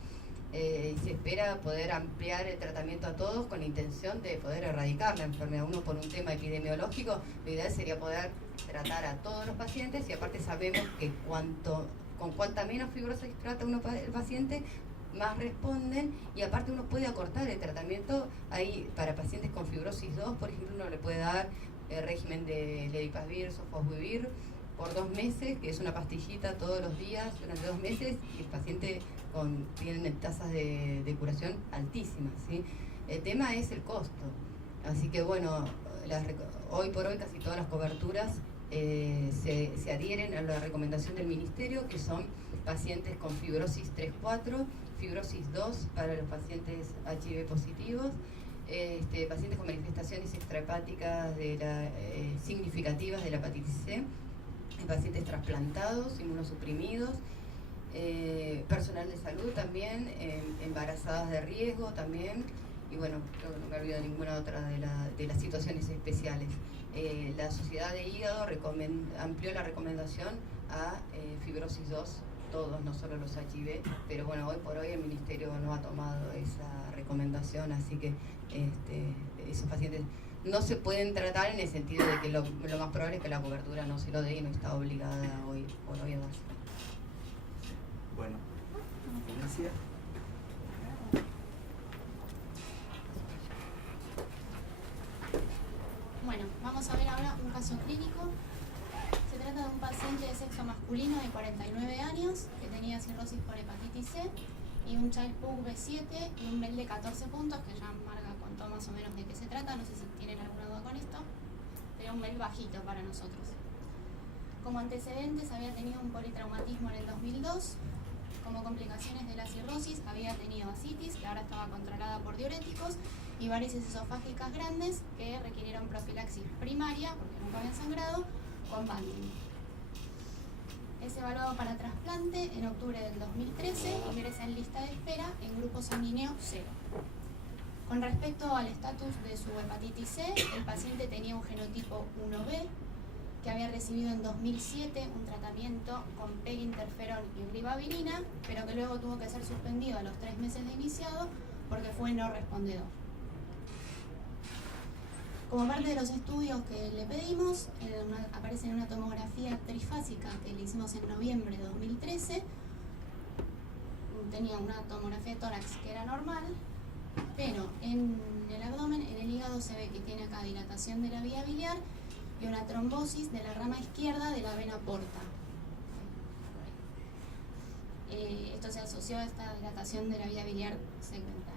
Y se espera poder ampliar el tratamiento a todos con la intención de poder erradicar la enfermedad. Uno, por un tema epidemiológico, lo ideal sería poder tratar a todos los pacientes y aparte sabemos que con cuanta menos fibrosis trata el paciente, más responden y aparte uno puede acortar el tratamiento. Ahí para pacientes con fibrosis 2, por ejemplo, uno le puede dar el régimen de Ledipasvir, Sofosbuvir por 2 meses, que es una pastillita todos los días durante 2 meses y el paciente tiene tasas de curación altísimas, ¿sí? El tema es el costo, así que bueno, hoy por hoy casi todas las coberturas se adhieren a la recomendación del Ministerio, que son pacientes con fibrosis 3-4, fibrosis 2 para los pacientes HIV positivos, pacientes con manifestaciones extrahepáticas significativas de la hepatitis C, pacientes trasplantados, inmunosuprimidos, personal de salud también, embarazadas de riesgo también, y bueno, creo que no me olvido ninguna otra de las situaciones especiales. La Sociedad de Hígado amplió la recomendación a fibrosis 2, todos, no solo los HIV, pero bueno, hoy por hoy el Ministerio no ha tomado esa recomendación, así que esos pacientes no se pueden tratar en el sentido de que lo más probable es que la cobertura no se lo dé y no está obligada hoy por hoy a darse. Bueno, Florencia. Bueno, vamos a ver ahora un caso clínico. Se trata de un paciente de sexo masculino de 49 años que tenía cirrosis por hepatitis C y un Child-Pugh B7 y un MEL de 14 puntos, que ya Marga contó más o menos de qué se trata, no sé si tienen alguna duda con esto, pero un MEL bajito para nosotros. Como antecedentes había tenido un politraumatismo en el 2002, como complicaciones de la cirrosis había tenido ascitis, que ahora estaba controlada por diuréticos, y varices esofágicas grandes que requirieron profilaxis primaria, porque nunca habían sangrado, con Banting. Es evaluado para trasplante en octubre del 2013, ingresa en lista de espera en grupo sanguíneo 0. Con respecto al estatus de su hepatitis C, el paciente tenía un genotipo 1B, que había recibido en 2007 un tratamiento con PEG interferón y ribavirina, pero que luego tuvo que ser suspendido a los 3 meses de iniciado porque fue no respondedor. Como parte de los estudios que le pedimos, aparece en una tomografía trifásica que le hicimos en noviembre de 2013. Tenía una tomografía de tórax que era normal, pero en el abdomen, en el hígado, se ve que tiene acá dilatación de la vía biliar y una trombosis de la rama izquierda de la vena porta. Esto se asoció a esta dilatación de la vía biliar segmentaria.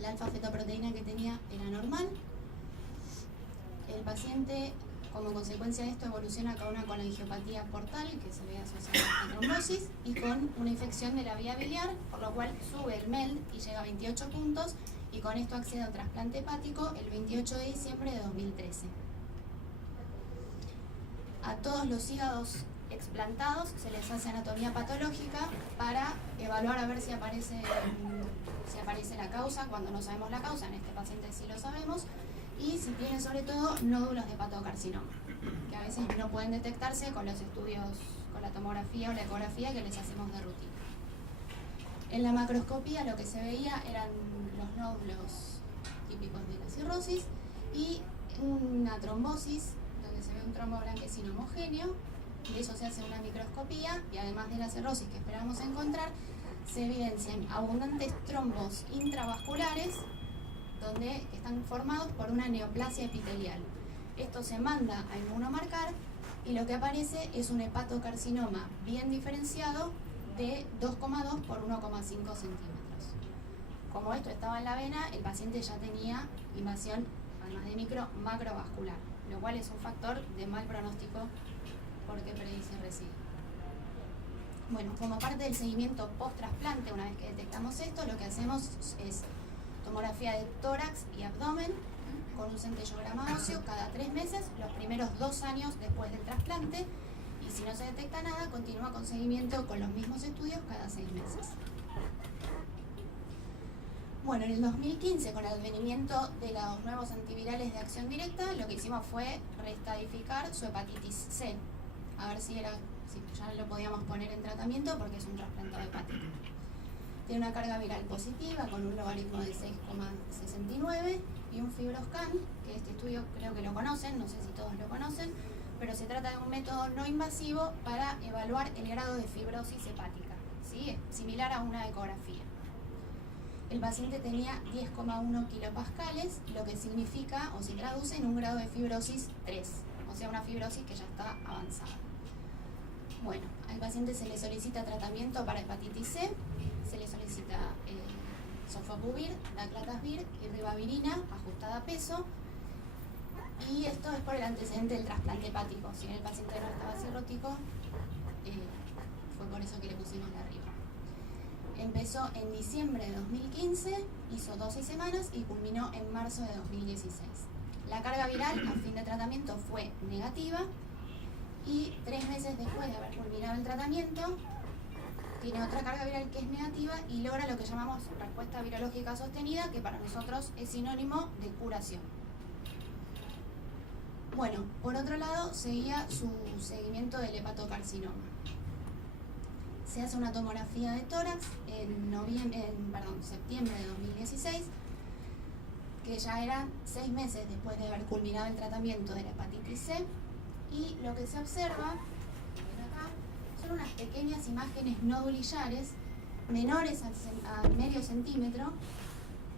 La alfa-fetoproteína que tenía era normal. El paciente, como consecuencia de esto, evoluciona con una colangiopatía portal que se ve asociada a esta trombosis y con una infección de la vía biliar, por lo cual sube el MEL y llega a 28 puntos y con esto accede al trasplante hepático el 28 de diciembre de 2013. A todos los hígados explantados se les hace anatomía patológica para evaluar a ver si aparece la causa, cuando no sabemos la causa, en este paciente sí lo sabemos, y si tiene sobre todo nódulos de hepatocarcinoma, que a veces no pueden detectarse con los estudios, con la tomografía o la ecografía que les hacemos de rutina. En la macroscopía lo que se veía eran los nódulos típicos de la cirrosis y una trombosis, donde se ve un trombo blanquecino homogéneo. De eso se hace una microscopía y además de la cirrosis que esperamos encontrar, se evidencian abundantes trombos intravasculares donde están formados por una neoplasia epitelial. Esto se manda a inmunomarcar y lo que aparece es un hepatocarcinoma bien diferenciado de 2,2 por 1,5 centímetros. como esto estaba en la vena, el paciente ya tenía invasión, además de macrovascular, lo cual es un factor de mal pronóstico porque predice recidiva. Bueno, como parte del seguimiento post-trasplante, una vez que detectamos esto, lo que hacemos es tomografía de tórax y abdomen con un centellograma óseo cada 3 meses, los primeros 2 años después del trasplante, y si no se detecta nada, continúa con seguimiento con los mismos estudios cada 6 meses. Bueno, en el 2015, con el advenimiento de los nuevos antivirales de acción directa, lo que hicimos fue reestadificar su hepatitis C, a ver si ya lo podíamos poner en tratamiento porque es un trasplantado hepático. Tiene una carga viral positiva con un logaritmo de 6,69 y un fibroscan, que este estudio creo que lo conocen, no sé si todos lo conocen, pero se trata de un método no invasivo para evaluar el grado de fibrosis hepática, ¿sí? Es similar a una ecografía. El paciente tenía 10,1 kilopascales, lo que significa o se traduce en un grado de fibrosis 3, o sea, una fibrosis que ya está avanzada. Bueno, al paciente se le solicita tratamiento para hepatitis C, se le solicita sofosbuvir, daclatasvir y ribavirina ajustada a peso, y esto es por el antecedente del trasplante hepático. Si bien el paciente no estaba cirrótico, fue por eso que le pusimos la riba. Empezó en diciembre de 2015, hizo 12 semanas y culminó en marzo de 2016. La carga viral a fin de tratamiento fue negativa y 3 meses después de haber culminado el tratamiento tiene otra carga viral que es negativa y logra lo que llamamos respuesta virológica sostenida, que para nosotros es sinónimo de curación. Bueno, por otro lado, seguía su seguimiento del hepatocarcinoma. Se hace una tomografía de tórax en septiembre de 2016, que ya eran 6 meses después de haber culminado el tratamiento de la hepatitis C, y lo que se observa, ven acá, son unas pequeñas imágenes nodulillares menores a medio centímetro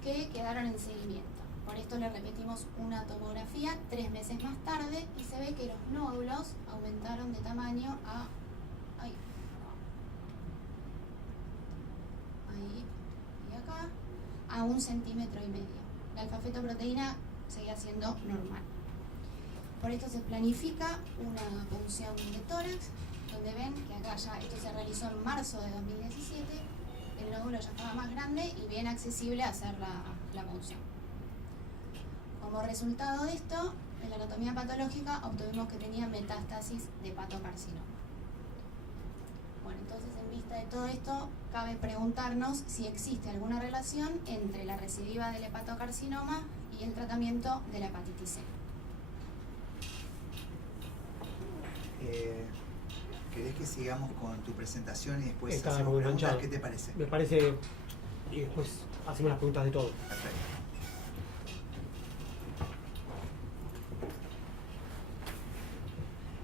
que quedaron en seguimiento. Por esto le repetimos una tomografía 3 meses más tarde y se ve que los nódulos aumentaron de tamaño a ahí y acá a 1,5 centímetros. La alfa-fetoproteína seguía siendo normal. Por esto se planifica una punción de tórax, donde ven que acá ya esto se realizó en marzo de 2017, el nódulo ya estaba más grande y bien accesible a hacer la punción. Como resultado de esto, en la anatomía patológica obtuvimos que tenía metástasis de hepatocarcinoma. Bueno, entonces en vista de todo esto, cabe preguntarnos si existe alguna relación entre la recidiva del hepatocarcinoma y el tratamiento de la hepatitis C. ¿Querés que sigamos con tu presentación y después Está hacemos muy preguntas? enganchado. ¿Qué te parece? Me parece, y después hacemos las preguntas de todo. Perfecto.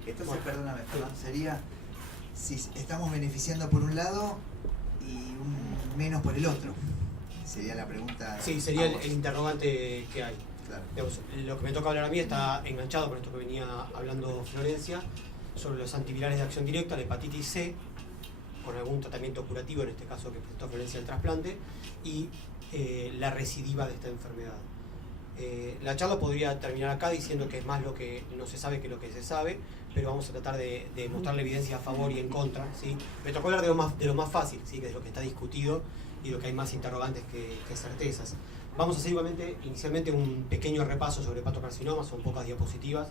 Entonces, Bueno. perdóname, sería si estamos beneficiando por un lado y menos por el otro. Sería la pregunta. Sí, sería a vos. el interrogante que hay. Claro. Digamos, lo que me toca hablar a mí está enganchado con esto que venía hablando Florencia, sobre los antivirales de acción directa, la hepatitis C, con algún tratamiento curativo, en este caso que presentó Florencia el trasplante, y la recidiva de esta enfermedad. La charla podría terminar acá diciendo que es más lo que no se sabe que lo que se sabe, pero vamos a tratar de mostrarle evidencia a favor y en contra, ¿sí? Me tocó hablar de lo más fácil, ¿sí? Que es lo que está discutido y lo que hay más interrogantes que certezas. Vamos a hacer inicialmente un pequeño repaso sobre hepatocarcinoma, son pocas diapositivas,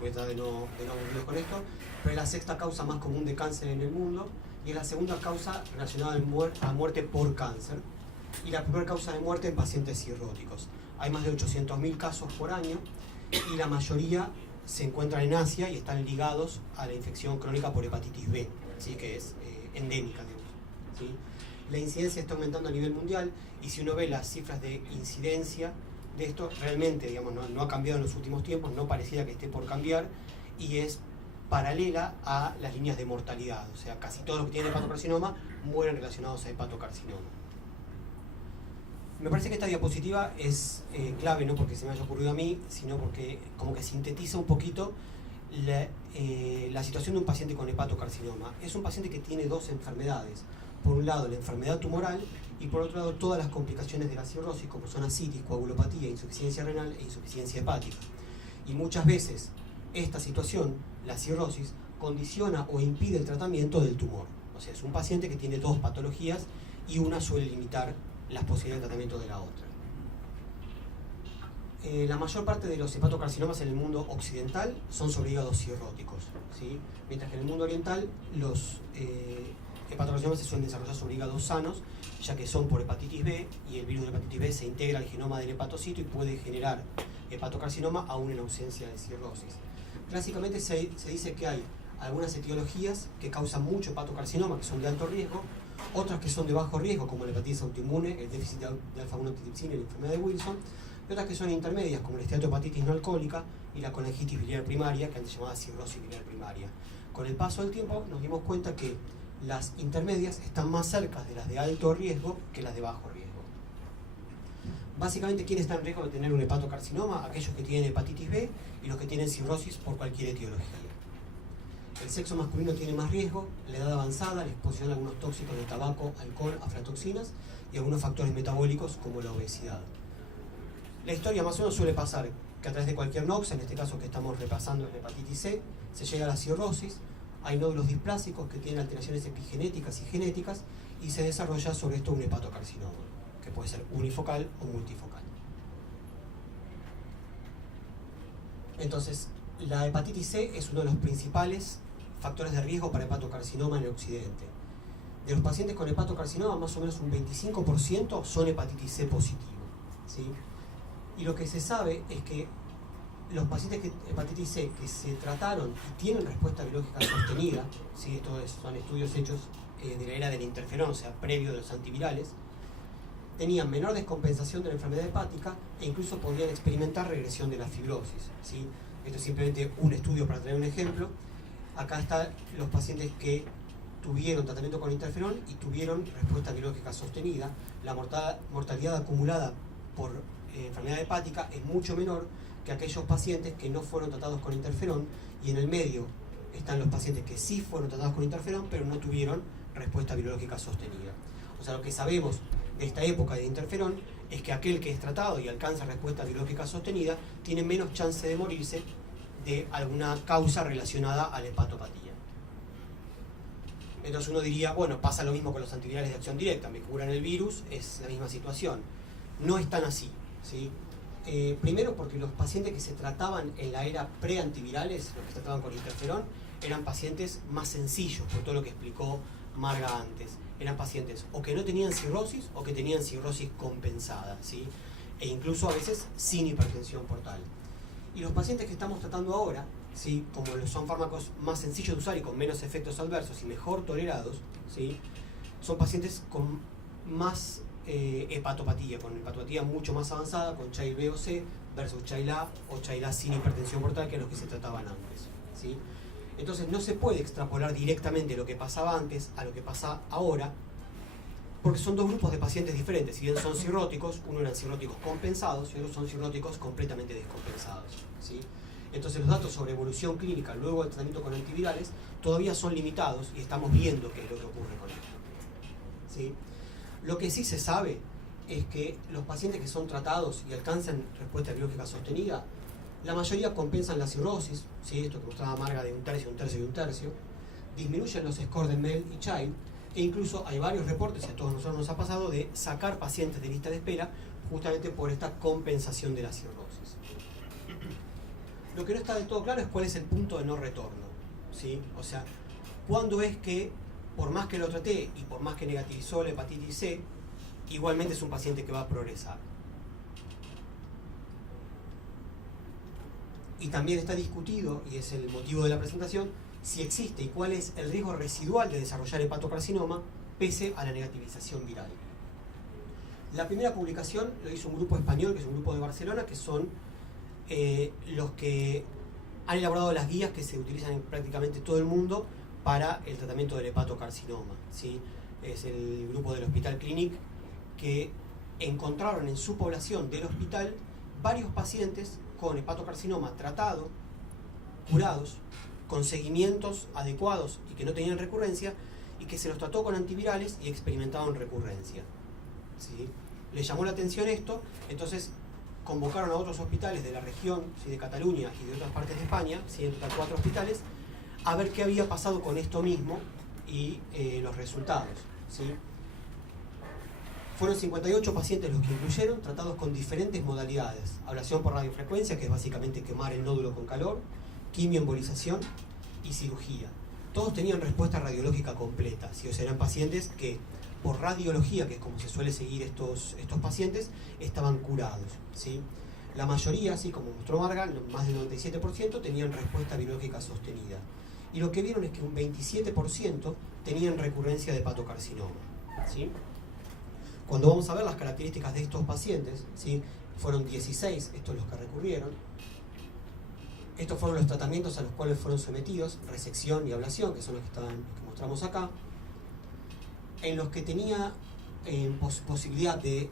voy a tratar de no aburrirlos con esto, pero es la 6ª causa más común de cáncer en el mundo y es la 2ª causa relacionada a muerte por cáncer y la primera causa de muerte en pacientes cirróticos. Hay más de 800.000 casos por año y la mayoría se encuentran en Asia y están ligados a la infección crónica por hepatitis B, ¿sí? Que es endémica, digamos, ¿sí? La incidencia está aumentando a nivel mundial y si uno ve las cifras de incidencia de esto, realmente digamos, no ha cambiado en los últimos tiempos, no pareciera que esté por cambiar y es paralela a las líneas de mortalidad, o sea, casi todos los que tienen hepatocarcinoma mueren relacionados a hepatocarcinoma. Me parece que esta diapositiva es clave, no porque se me haya ocurrido a mí, sino porque como que sintetiza un poquito la situación de un paciente con hepatocarcinoma. Es un paciente que tiene 2 enfermedades. por un lado, la enfermedad tumoral y por otro lado, todas las complicaciones de la cirrosis, como son ascitis, coagulopatía, insuficiencia renal e insuficiencia hepática. Y muchas veces esta situación, la cirrosis, condiciona o impide el tratamiento del tumor. O sea, es un paciente que tiene dos patologías y una suele limitar las posibilidades de tratamiento de la otra. La mayor parte de los hepatocarcinomas en el mundo occidental son sobre hígados cirróticos, ¿sí? Mientras que en el mundo oriental los hepatocarcinomas se suelen desarrollar sobre hígados sanos, ya que son por hepatitis B y el virus de hepatitis B se integra al genoma del hepatocito y puede generar hepatocarcinoma aún en ausencia de cirrosis. Clásicamente se dice que hay algunas etiologías que causan mucho hepatocarcinoma, que son de alto riesgo, otras que son de bajo riesgo, como la hepatitis autoinmune, el déficit de alfa-1 antitrypsina y la enfermedad de Wilson, y otras que son intermedias, como la esteatohepatitis no alcohólica y la colangitis biliar primaria, que antes se llamaba cirrosis biliar primaria. Con el paso del tiempo nos dimos cuenta que las intermedias están más cerca de las de alto riesgo que las de bajo riesgo. Básicamente, ¿quién está en riesgo de tener un hepatocarcinoma? Aquellos que tienen hepatitis B y los que tienen cirrosis por cualquier etiología. El sexo masculino tiene más riesgo, la edad avanzada, la exposición a algunos tóxicos de tabaco, alcohol, aflatoxinas y algunos factores metabólicos como la obesidad. La historia más o menos suele pasar que a través de cualquier noxa, en este caso que estamos repasando en hepatitis C, se llega a la cirrosis, hay nódulos displásicos que tienen alteraciones epigenéticas y genéticas y se desarrolla sobre esto un hepatocarcinoma, que puede ser unifocal o multifocal. Entonces, la hepatitis C es uno de los principales factores de riesgo para hepatocarcinoma en el occidente. De los pacientes con hepatocarcinoma, más o menos un 25% son hepatitis C positivo, ¿sí? Y lo que se sabe es que los pacientes de hepatitis C que se trataron y tienen respuesta biológica sostenida, ¿sí? Estos son estudios hechos de la era del interferón, o sea, previo de los antivirales, tenían menor descompensación de la enfermedad hepática e incluso podían experimentar regresión de la fibrosis, ¿sí? Esto es simplemente un estudio para traer un ejemplo. Acá están los pacientes que tuvieron tratamiento con interferón y tuvieron respuesta biológica sostenida. La mortalidad acumulada por enfermedad hepática es mucho menor que aquellos pacientes que no fueron tratados con interferón, y en el medio están los pacientes que sí fueron tratados con interferón pero no tuvieron respuesta biológica sostenida. O sea, lo que sabemos de esta época de interferón es que aquel que es tratado y alcanza respuesta biológica sostenida tiene menos chance de morirse de alguna causa relacionada a la hepatopatía. Entonces uno diría, bueno, pasa lo mismo con los antivirales de acción directa, me curan el virus, es la misma situación. No es tan así, ¿sí? Primero porque los pacientes que se trataban en la era pre-antivirales, los que se trataban con interferón, eran pacientes más sencillos, por todo lo que explicó Marga antes. Eran pacientes o que no tenían cirrosis o que tenían cirrosis compensada, ¿sí? E incluso a veces sin hipertensión portal. Y los pacientes que estamos tratando ahora, ¿sí? Como son fármacos más sencillos de usar y con menos efectos adversos y mejor tolerados, ¿sí? Son pacientes con más hepatopatía, con hepatopatía mucho más avanzada, con Child B o C versus Child A o Child A sin hipertensión portal, que es los que se trataban antes, ¿sí? Entonces no se puede extrapolar directamente lo que pasaba antes a lo que pasa ahora, porque son dos grupos de pacientes diferentes. Si bien son cirróticos, uno eran cirróticos compensados y otros son cirróticos completamente descompensados, ¿sí? Entonces los datos sobre evolución clínica luego del tratamiento con antivirales todavía son limitados y estamos viendo qué es lo que ocurre con esto, ¿sí? Lo que sí se sabe es que los pacientes que son tratados y alcanzan respuesta biológica sostenida, la mayoría compensan la cirrosis, ¿sí? Esto que mostraba Marga de un tercio, un tercio y un tercio, disminuyen los scores de Mel y Child, e incluso hay varios reportes, y a todos nosotros nos ha pasado, de sacar pacientes de lista de espera justamente por esta compensación de la cirrosis. Lo que no está del todo claro es cuál es el punto de no retorno, ¿sí? O sea, cuándo es que, por más que lo traté y por más que negativizó la hepatitis C, igualmente es un paciente que va a progresar. Y también está discutido, y es el motivo de la presentación, si existe y cuál es el riesgo residual de desarrollar hepatocarcinoma pese a la negativización viral. La primera publicación lo hizo un grupo español, que es un grupo de Barcelona, que son los que han elaborado las guías que se utilizan en prácticamente todo el mundo para el tratamiento del hepatocarcinoma, ¿sí? Es el grupo del Hospital Clinic, que encontraron en su población del hospital varios pacientes con hepatocarcinoma tratado, curados, con seguimientos adecuados y que no tenían recurrencia, y que se los trató con antivirales y experimentaban recurrencia. ¿Sí? Les llamó la atención esto, entonces convocaron a otros hospitales de la región, ¿sí?, de Cataluña y de otras partes de España, ¿sí?, en total 4 hospitales, a ver qué había pasado con esto mismo y los resultados. ¿Sí? Fueron 58 pacientes los que incluyeron, tratados con diferentes modalidades: ablación por radiofrecuencia, que es básicamente quemar el nódulo con calor, quimioembolización y cirugía. Todos tenían respuesta radiológica completa, ¿sí? O sea, eran pacientes que por radiología, que es como se suele seguir estos pacientes, estaban curados, ¿sí? La mayoría, ¿sí?, como mostró Marga, más del 97%, tenían respuesta biológica sostenida. Y lo que vieron es que un 27% tenían recurrencia de hepatocarcinoma, ¿sí? Cuando vamos a ver las características de estos pacientes, ¿sí?, fueron 16 estos los que recurrieron. Estos fueron los tratamientos a los cuales fueron sometidos: resección y ablación, que son los que mostramos acá, en los que tenía posibilidad de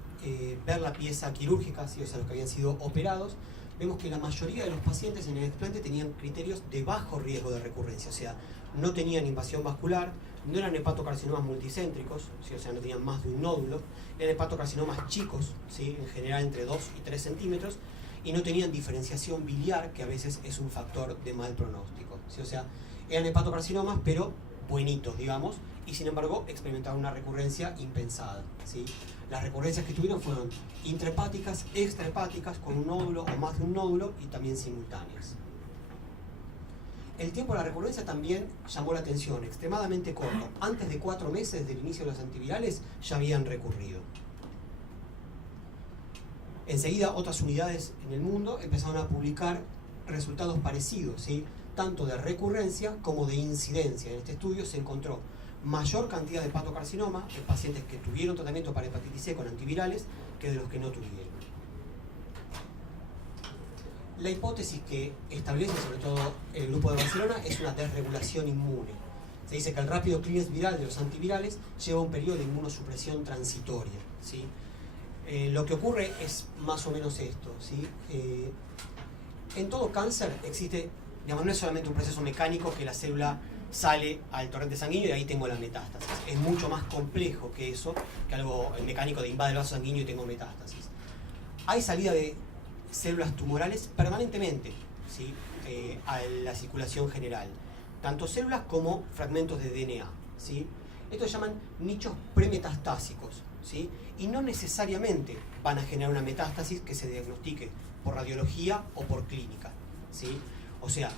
ver la pieza quirúrgica, ¿sí?, o sea, los que habían sido operados. Vemos que la mayoría de los pacientes en el explante tenían criterios de bajo riesgo de recurrencia, o sea, no tenían invasión vascular, no eran hepatocarcinomas multicéntricos, ¿sí?, o sea, no tenían más de un nódulo, eran hepatocarcinomas chicos, ¿sí?, en general entre 2 y 3 centímetros, y no tenían diferenciación biliar, que a veces es un factor de mal pronóstico, ¿sí? O sea, eran hepatocarcinomas, pero buenitos, digamos, y sin embargo experimentaron una recurrencia impensada, ¿sí? Las recurrencias que tuvieron fueron intrahepáticas, extrahepáticas, con un nódulo o más de un nódulo, y también simultáneas. El tiempo de la recurrencia también llamó la atención, extremadamente corto. Antes de 4 meses del inicio de los antivirales ya habían recurrido. Enseguida otras unidades en el mundo empezaron a publicar resultados parecidos, ¿sí?, tanto de recurrencia como de incidencia. En este estudio se encontró mayor cantidad de hepatocarcinoma en pacientes que tuvieron tratamiento para hepatitis C con antivirales que de los que no tuvieron. La hipótesis que establece sobre todo el grupo de Barcelona es una desregulación inmune. Se dice que el rápido clearance viral de los antivirales lleva un periodo de inmunosupresión transitoria, ¿sí? Lo que ocurre es más o menos esto, ¿sí? En todo cáncer existe, digamos, no es solamente un proceso mecánico que la célula sale al torrente sanguíneo y ahí tengo la metástasis. Es mucho más complejo que eso, que algo mecánico de invade el vaso sanguíneo y tengo metástasis. Hay salida de células tumorales permanentemente, ¿sí?, a la circulación general, tanto células como fragmentos de DNA, ¿sí? Estos se llaman nichos premetastásicos, ¿sí?, y no necesariamente van a generar una metástasis que se diagnostique por radiología o por clínica, ¿sí? O sea,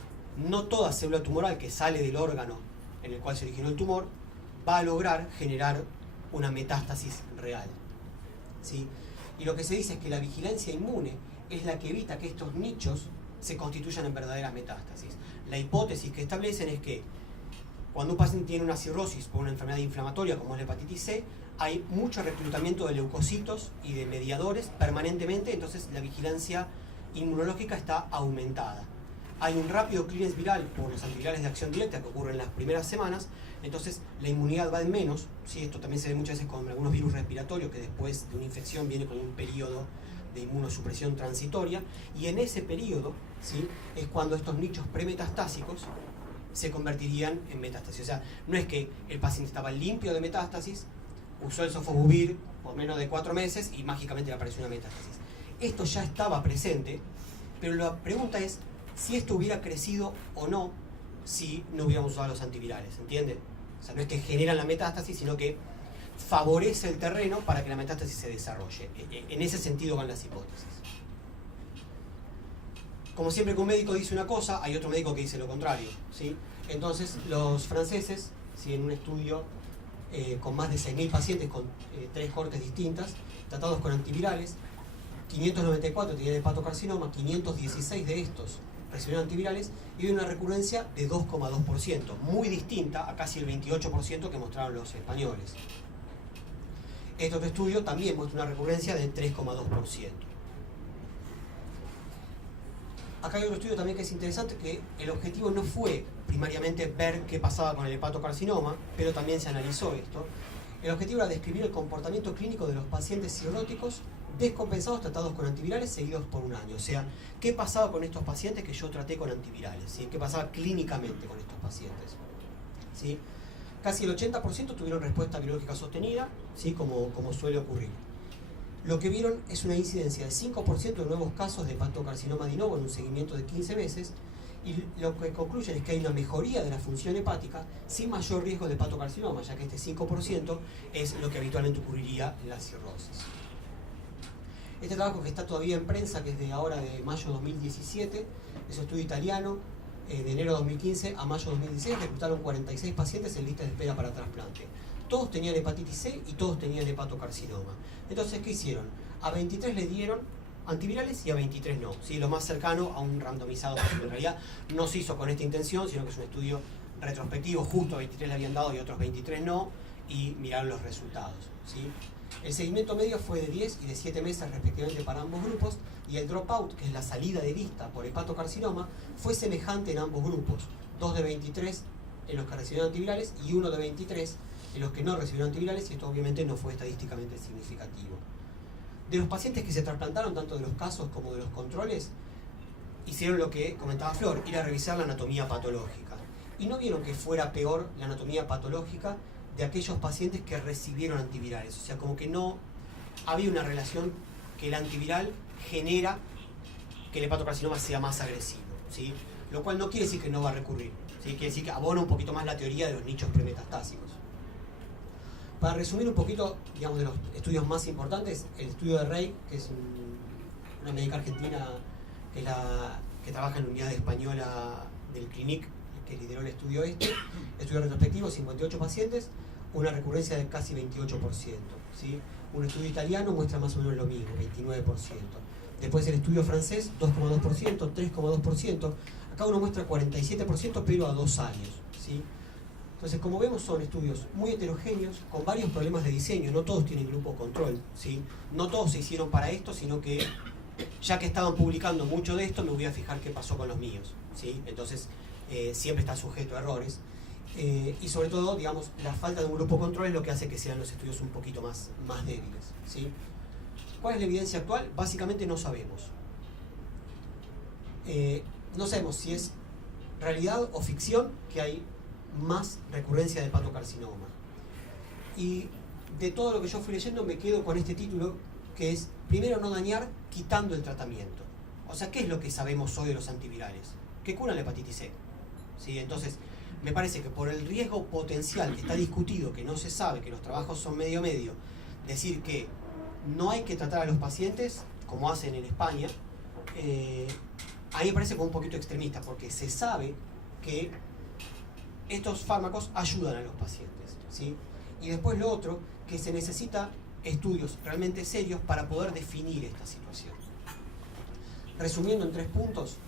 no toda célula tumoral que sale del órgano en el cual se originó el tumor va a lograr generar una metástasis real, ¿sí? Y lo que se dice es que la vigilancia inmune es la que evita que estos nichos se constituyan en verdaderas metástasis. La hipótesis que establecen es que cuando un paciente tiene una cirrosis por una enfermedad inflamatoria como es la hepatitis C, hay mucho reclutamiento de leucocitos y de mediadores permanentemente, entonces la vigilancia inmunológica está aumentada. Hay un rápido clearance viral por los antivirales de acción directa que ocurre en las primeras semanas, entonces la inmunidad va en menos, ¿sí? Esto también se ve muchas veces con algunos virus respiratorios que después de una infección viene con un periodo de inmunosupresión transitoria, y en ese periodo, ¿sí?, es cuando estos nichos premetastásicos se convertirían en metástasis. O sea, no es que el paciente estaba limpio de metástasis, usó el sofosbuvir por menos de 4 meses y mágicamente le apareció una metástasis. Esto ya estaba presente, pero la pregunta es si esto hubiera crecido o no si no hubiéramos usado los antivirales, ¿entiende? O sea, no es que generan la metástasis, sino que favorece el terreno para que la metástasis se desarrolle. En ese sentido van las hipótesis. Como siempre que un médico dice una cosa, hay otro médico que dice lo contrario, ¿sí? Entonces los franceses, ¿sí?, en un estudio con más de 6.000 pacientes con 3 cortes distintas, tratados con antivirales, 594 tenían hepatocarcinoma, 516 de estos recibieron antivirales y una recurrencia de 2,2%, muy distinta a casi el 28% que mostraron los españoles. Este otro estudio también muestra una recurrencia de 3,2%. Acá hay otro estudio también que es interesante, que el objetivo no fue primariamente ver qué pasaba con el hepatocarcinoma, pero también se analizó esto. El objetivo era describir el comportamiento clínico de los pacientes cirróticos descompensados tratados con antivirales seguidos por un año. O sea, ¿qué pasaba con estos pacientes que yo traté con antivirales? ¿Sí? ¿Qué pasaba clínicamente con estos pacientes? ¿Sí? Casi el 80% tuvieron respuesta biológica sostenida, ¿sí? como suele ocurrir. Lo que vieron es una incidencia de 5% de nuevos casos de hepatocarcinoma de novo en un seguimiento de 15 meses, y lo que concluyen es que hay una mejoría de la función hepática sin mayor riesgo de hepatocarcinoma, ya que este 5% es lo que habitualmente ocurriría en la cirrosis. Este trabajo, que está todavía en prensa, que es de ahora, de mayo 2017, es un estudio italiano, de enero de 2015 a mayo de 2016, reclutaron 46 pacientes en lista de espera para trasplante. Todos tenían hepatitis C y todos tenían hepatocarcinoma. Entonces, ¿qué hicieron? A 23 le dieron antivirales y a 23 no, ¿sí? Lo más cercano a un randomizado, porque en realidad no se hizo con esta intención, sino que es un estudio retrospectivo, justo a 23 le habían dado y otros 23 no, y miraron los resultados, ¿sí? El seguimiento medio fue de 10 y de 7 meses respectivamente para ambos grupos, y el dropout, que es la salida de lista por hepatocarcinoma, fue semejante en ambos grupos, 2 de 23 en los que recibieron antivirales y 1 de 23 en los que no recibieron antivirales, y esto obviamente no fue estadísticamente significativo. De los pacientes que se trasplantaron, tanto de los casos como de los controles, hicieron lo que comentaba Flor, ir a revisar la anatomía patológica. Y no vieron que fuera peor la anatomía patológica de aquellos pacientes que recibieron antivirales. O sea, como que no había una relación que el antiviral genera que el hepatocarcinoma sea más agresivo, ¿sí? Lo cual no quiere decir que no va a recurrir, ¿sí? Quiere decir que abona un poquito más la teoría de los nichos premetastásicos. Para resumir un poquito, digamos, de los estudios más importantes, el estudio de Rey, que es una médica argentina que trabaja en la unidad española del CLINIC, que lideró el estudio estudio retrospectivo, 58 pacientes, una recurrencia de casi 28%, ¿sí? Un estudio italiano muestra más o menos lo mismo, 29%. Después el estudio francés, 2,2%, 3,2%. Acá uno muestra 47%, pero a 2 años, ¿sí? Entonces, como vemos, son estudios muy heterogéneos, con varios problemas de diseño. No todos tienen grupo control, ¿sí? No todos se hicieron para esto, sino que ya que estaban publicando mucho de esto, me voy a fijar qué pasó con los míos, ¿sí? Entonces, siempre está sujeto a errores. Y sobre todo, digamos, la falta de un grupo control es lo que hace que sean los estudios un poquito más débiles, ¿sí? ¿Cuál es la evidencia actual? Básicamente no sabemos. No sabemos si es realidad o ficción que hay más recurrencia de hepatocarcinoma. Y de todo lo que yo fui leyendo me quedo con este título, que es: primero, no dañar quitando el tratamiento. O sea, ¿qué es lo que sabemos hoy de los antivirales? Que curan la hepatitis C, ¿sí? Entonces, me parece que por el riesgo potencial que está discutido, que no se sabe, que los trabajos son medio, decir que no hay que tratar a los pacientes como hacen en España, a mí me parece como un poquito extremista, porque se sabe que estos fármacos ayudan a los pacientes, ¿sí? Y después lo otro, que se necesita estudios realmente serios para poder definir esta situación. Resumiendo en 3 puntos,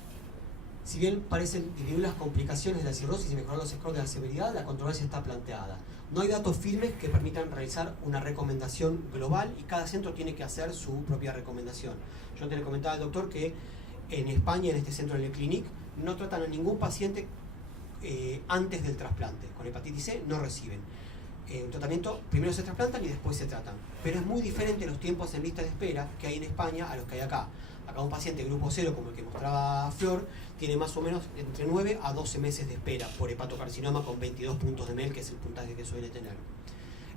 si bien parecen disminuir las complicaciones de la cirrosis y mejorar los scores de la severidad, la controversia está planteada. No hay datos firmes que permitan realizar una recomendación global, y cada centro tiene que hacer su propia recomendación. Yo antes le comentaba al doctor que en España, en este centro, en el CLINIC, no tratan a ningún paciente antes del trasplante. Con hepatitis C no reciben un tratamiento, primero se trasplantan y después se tratan. Pero es muy diferente los tiempos en lista de espera que hay en España a los que hay acá. Acá un paciente grupo 0, como el que mostraba Flor, tiene más o menos entre 9 a 12 meses de espera por hepatocarcinoma con 22 puntos de Mel, que es el puntaje que suele tener.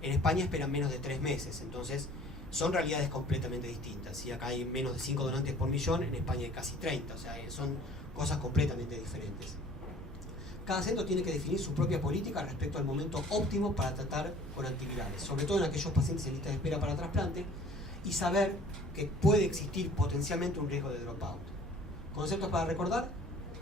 En España esperan menos de 3 meses, entonces son realidades completamente distintas. Si acá hay menos de 5 donantes por millón, en España hay casi 30, o sea, son cosas completamente diferentes. Cada centro tiene que definir su propia política respecto al momento óptimo para tratar con antivirales, sobre todo en aquellos pacientes en lista de espera para trasplante, y saber que puede existir potencialmente un riesgo de dropout. Conceptos para recordar: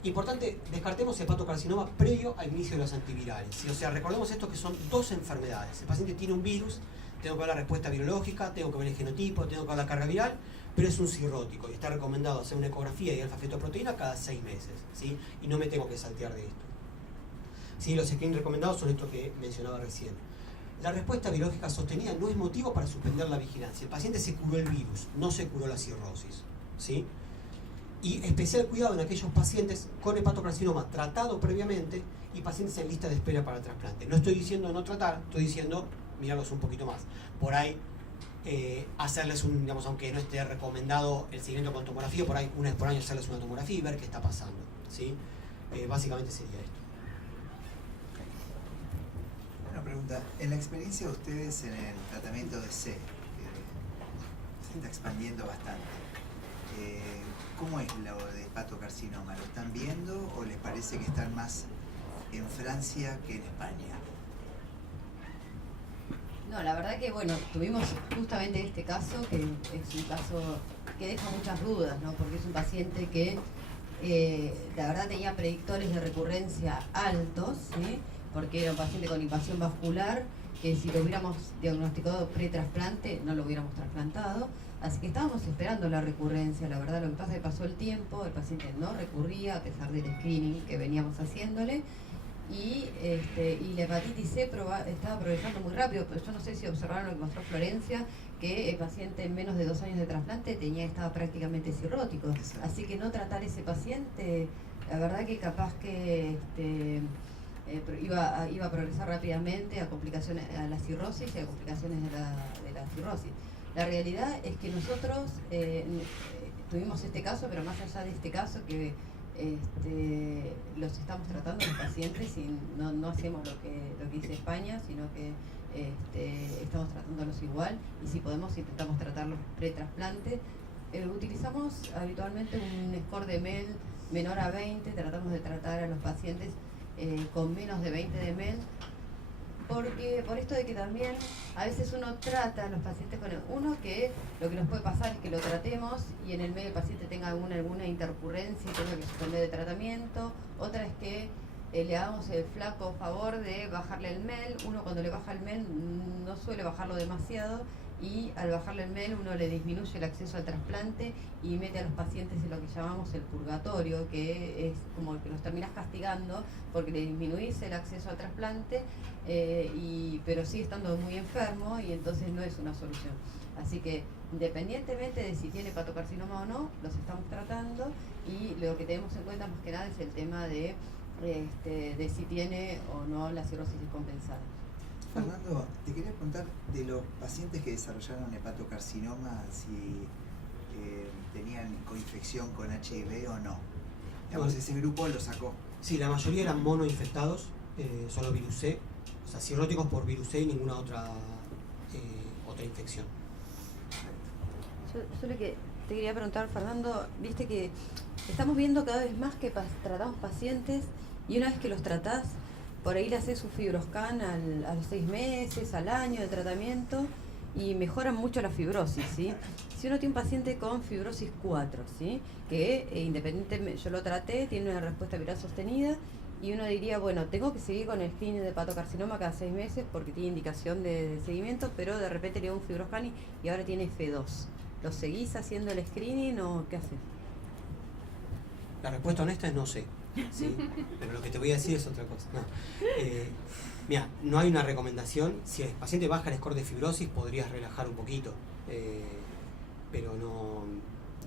importante, descartemos hepatocarcinoma previo al inicio de los antivirales, ¿sí? O sea, recordemos esto, que son 2 enfermedades. El paciente tiene un virus, tengo que ver la respuesta virológica, tengo que ver el genotipo, tengo que ver la carga viral, pero es un cirrótico y está recomendado hacer una ecografía y alfa-fetoproteína cada 6 meses, ¿sí? Y no me tengo que saltear de esto. Sí, los screenings recomendados son estos que mencionaba recién. La respuesta biológica sostenida no es motivo para suspender la vigilancia. El paciente se curó el virus, no se curó la cirrosis, ¿sí? Y especial cuidado en aquellos pacientes con hepatocarcinoma tratado previamente y pacientes en lista de espera para trasplante. No estoy diciendo no tratar, estoy diciendo mirarlos un poquito más. Por ahí, hacerles un, digamos, aunque no esté recomendado el seguimiento con tomografía, por ahí una vez por año hacerles una tomografía y ver qué está pasando, ¿sí? Básicamente sería esto. Una pregunta. pregunta. En la experiencia de ustedes en el tratamiento de C, que se está expandiendo bastante, ¿cómo es lo de hepatocarcinoma? ¿Lo están viendo o les parece que están más en Francia que en España? No, la verdad que bueno, tuvimos justamente este caso, que es un caso que deja muchas dudas, ¿no? Porque es un paciente que la verdad tenía predictores de recurrencia altos, ¿sí? Porque era un paciente con invasión vascular, que si lo hubiéramos diagnosticado pre-trasplante no lo hubiéramos trasplantado, así que estábamos esperando la recurrencia. La verdad, lo que pasa es que pasó el tiempo, el paciente no recurría a pesar del screening que veníamos haciéndole, y la hepatitis C estaba progresando muy rápido, pero yo no sé si observaron lo que mostró Florencia, que el paciente en menos de 2 años de trasplante estaba prácticamente cirrótico. Exacto. Así que no tratar ese paciente, la verdad que capaz que iba a progresar rápidamente a complicaciones, a la cirrosis y a complicaciones de la cirrosis. La realidad es que nosotros tuvimos este caso, pero más allá de este caso, que los estamos tratando los pacientes y no hacemos lo que dice España, sino que estamos tratándolos igual, y si podemos intentamos tratarlos pre-trasplante. Utilizamos habitualmente un score de MEL menor a 20, tratamos de tratar a los pacientes con menos de 20 de MEL, porque por esto de que también a veces uno trata a los pacientes con uno, que lo que nos puede pasar es que lo tratemos y en el medio el paciente tenga alguna intercurrencia y tenga que suspender de tratamiento. Otra es que le hagamos el flaco favor de bajarle el MEL. Uno cuando le baja el MEL no suele bajarlo demasiado, y al bajarle el MEL uno le disminuye el acceso al trasplante y mete a los pacientes en lo que llamamos el purgatorio, que es como que los terminás castigando porque le disminuís el acceso al trasplante, pero sigue estando muy enfermo y entonces no es una solución. Así que independientemente de si tiene hepatocarcinoma o no, los estamos tratando, y lo que tenemos en cuenta más que nada es el tema de si tiene o no la cirrosis descompensada. Fernando, te quería preguntar de los pacientes que desarrollaron hepatocarcinoma, si tenían coinfección con HIV o no. Digamos, ese grupo lo sacó. Sí, la mayoría eran monoinfectados, solo virus C, o sea, cirróticos por virus C y ninguna otra infección. Yo lo que te quería preguntar, Fernando, viste que estamos viendo cada vez más que tratamos pacientes, y una vez que los tratás, por ahí le haces su fibroscan a los 6 meses, al año de tratamiento, y mejoran mucho la fibrosis, ¿sí? Si uno tiene un paciente con fibrosis 4, ¿sí? Que independientemente, yo lo traté, tiene una respuesta viral sostenida, y uno diría, bueno, tengo que seguir con el screening de hepatocarcinoma cada 6 meses porque tiene indicación de seguimiento, pero de repente le dio un fibroscan y ahora tiene F2. ¿Lo seguís haciendo el screening o qué haces? La respuesta honesta es no sé, ¿sí? Pero lo que te voy a decir es otra cosa. No. Mira, no hay una recomendación. Si el paciente baja el score de fibrosis, podrías relajar un poquito, pero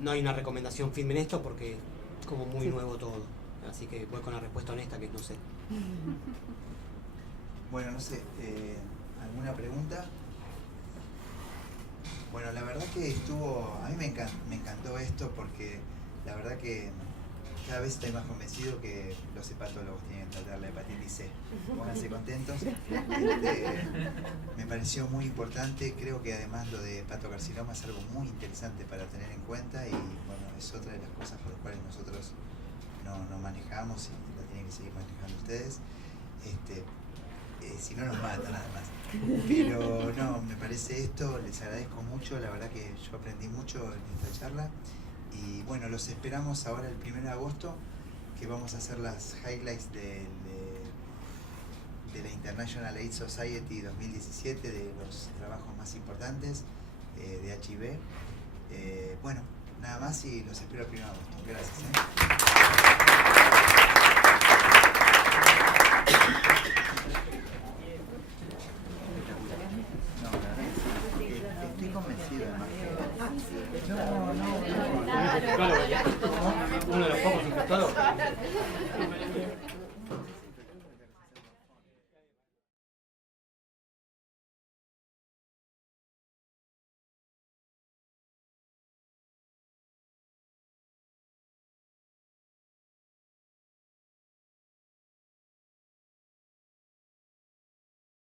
no hay una recomendación firme en esto porque es como muy nuevo todo. Así que voy con la respuesta honesta, que es no sé. Bueno, no sé, ¿alguna pregunta? Bueno, la verdad que a mí me encantó esto, porque la verdad que cada vez estoy más convencido que los hepatólogos tienen que tratar la hepatitis C. Pónganse contentos. Me pareció muy importante. Creo que además lo de hepatocarcinoma es algo muy interesante para tener en cuenta, y bueno, es otra de las cosas por las cuales nosotros no manejamos y la tienen que seguir manejando ustedes. Si no nos mata nada más. Pero no, me parece esto, les agradezco mucho, la verdad que yo aprendí mucho en esta charla. Y bueno, los esperamos ahora el 1 de agosto, que vamos a hacer las highlights de la International AIDS Society 2017, de los trabajos más importantes de HIV. Bueno, nada más, y los espero el 1 de agosto. Gracias. Estoy convencido, además. Claro, uno de los pocos infectados.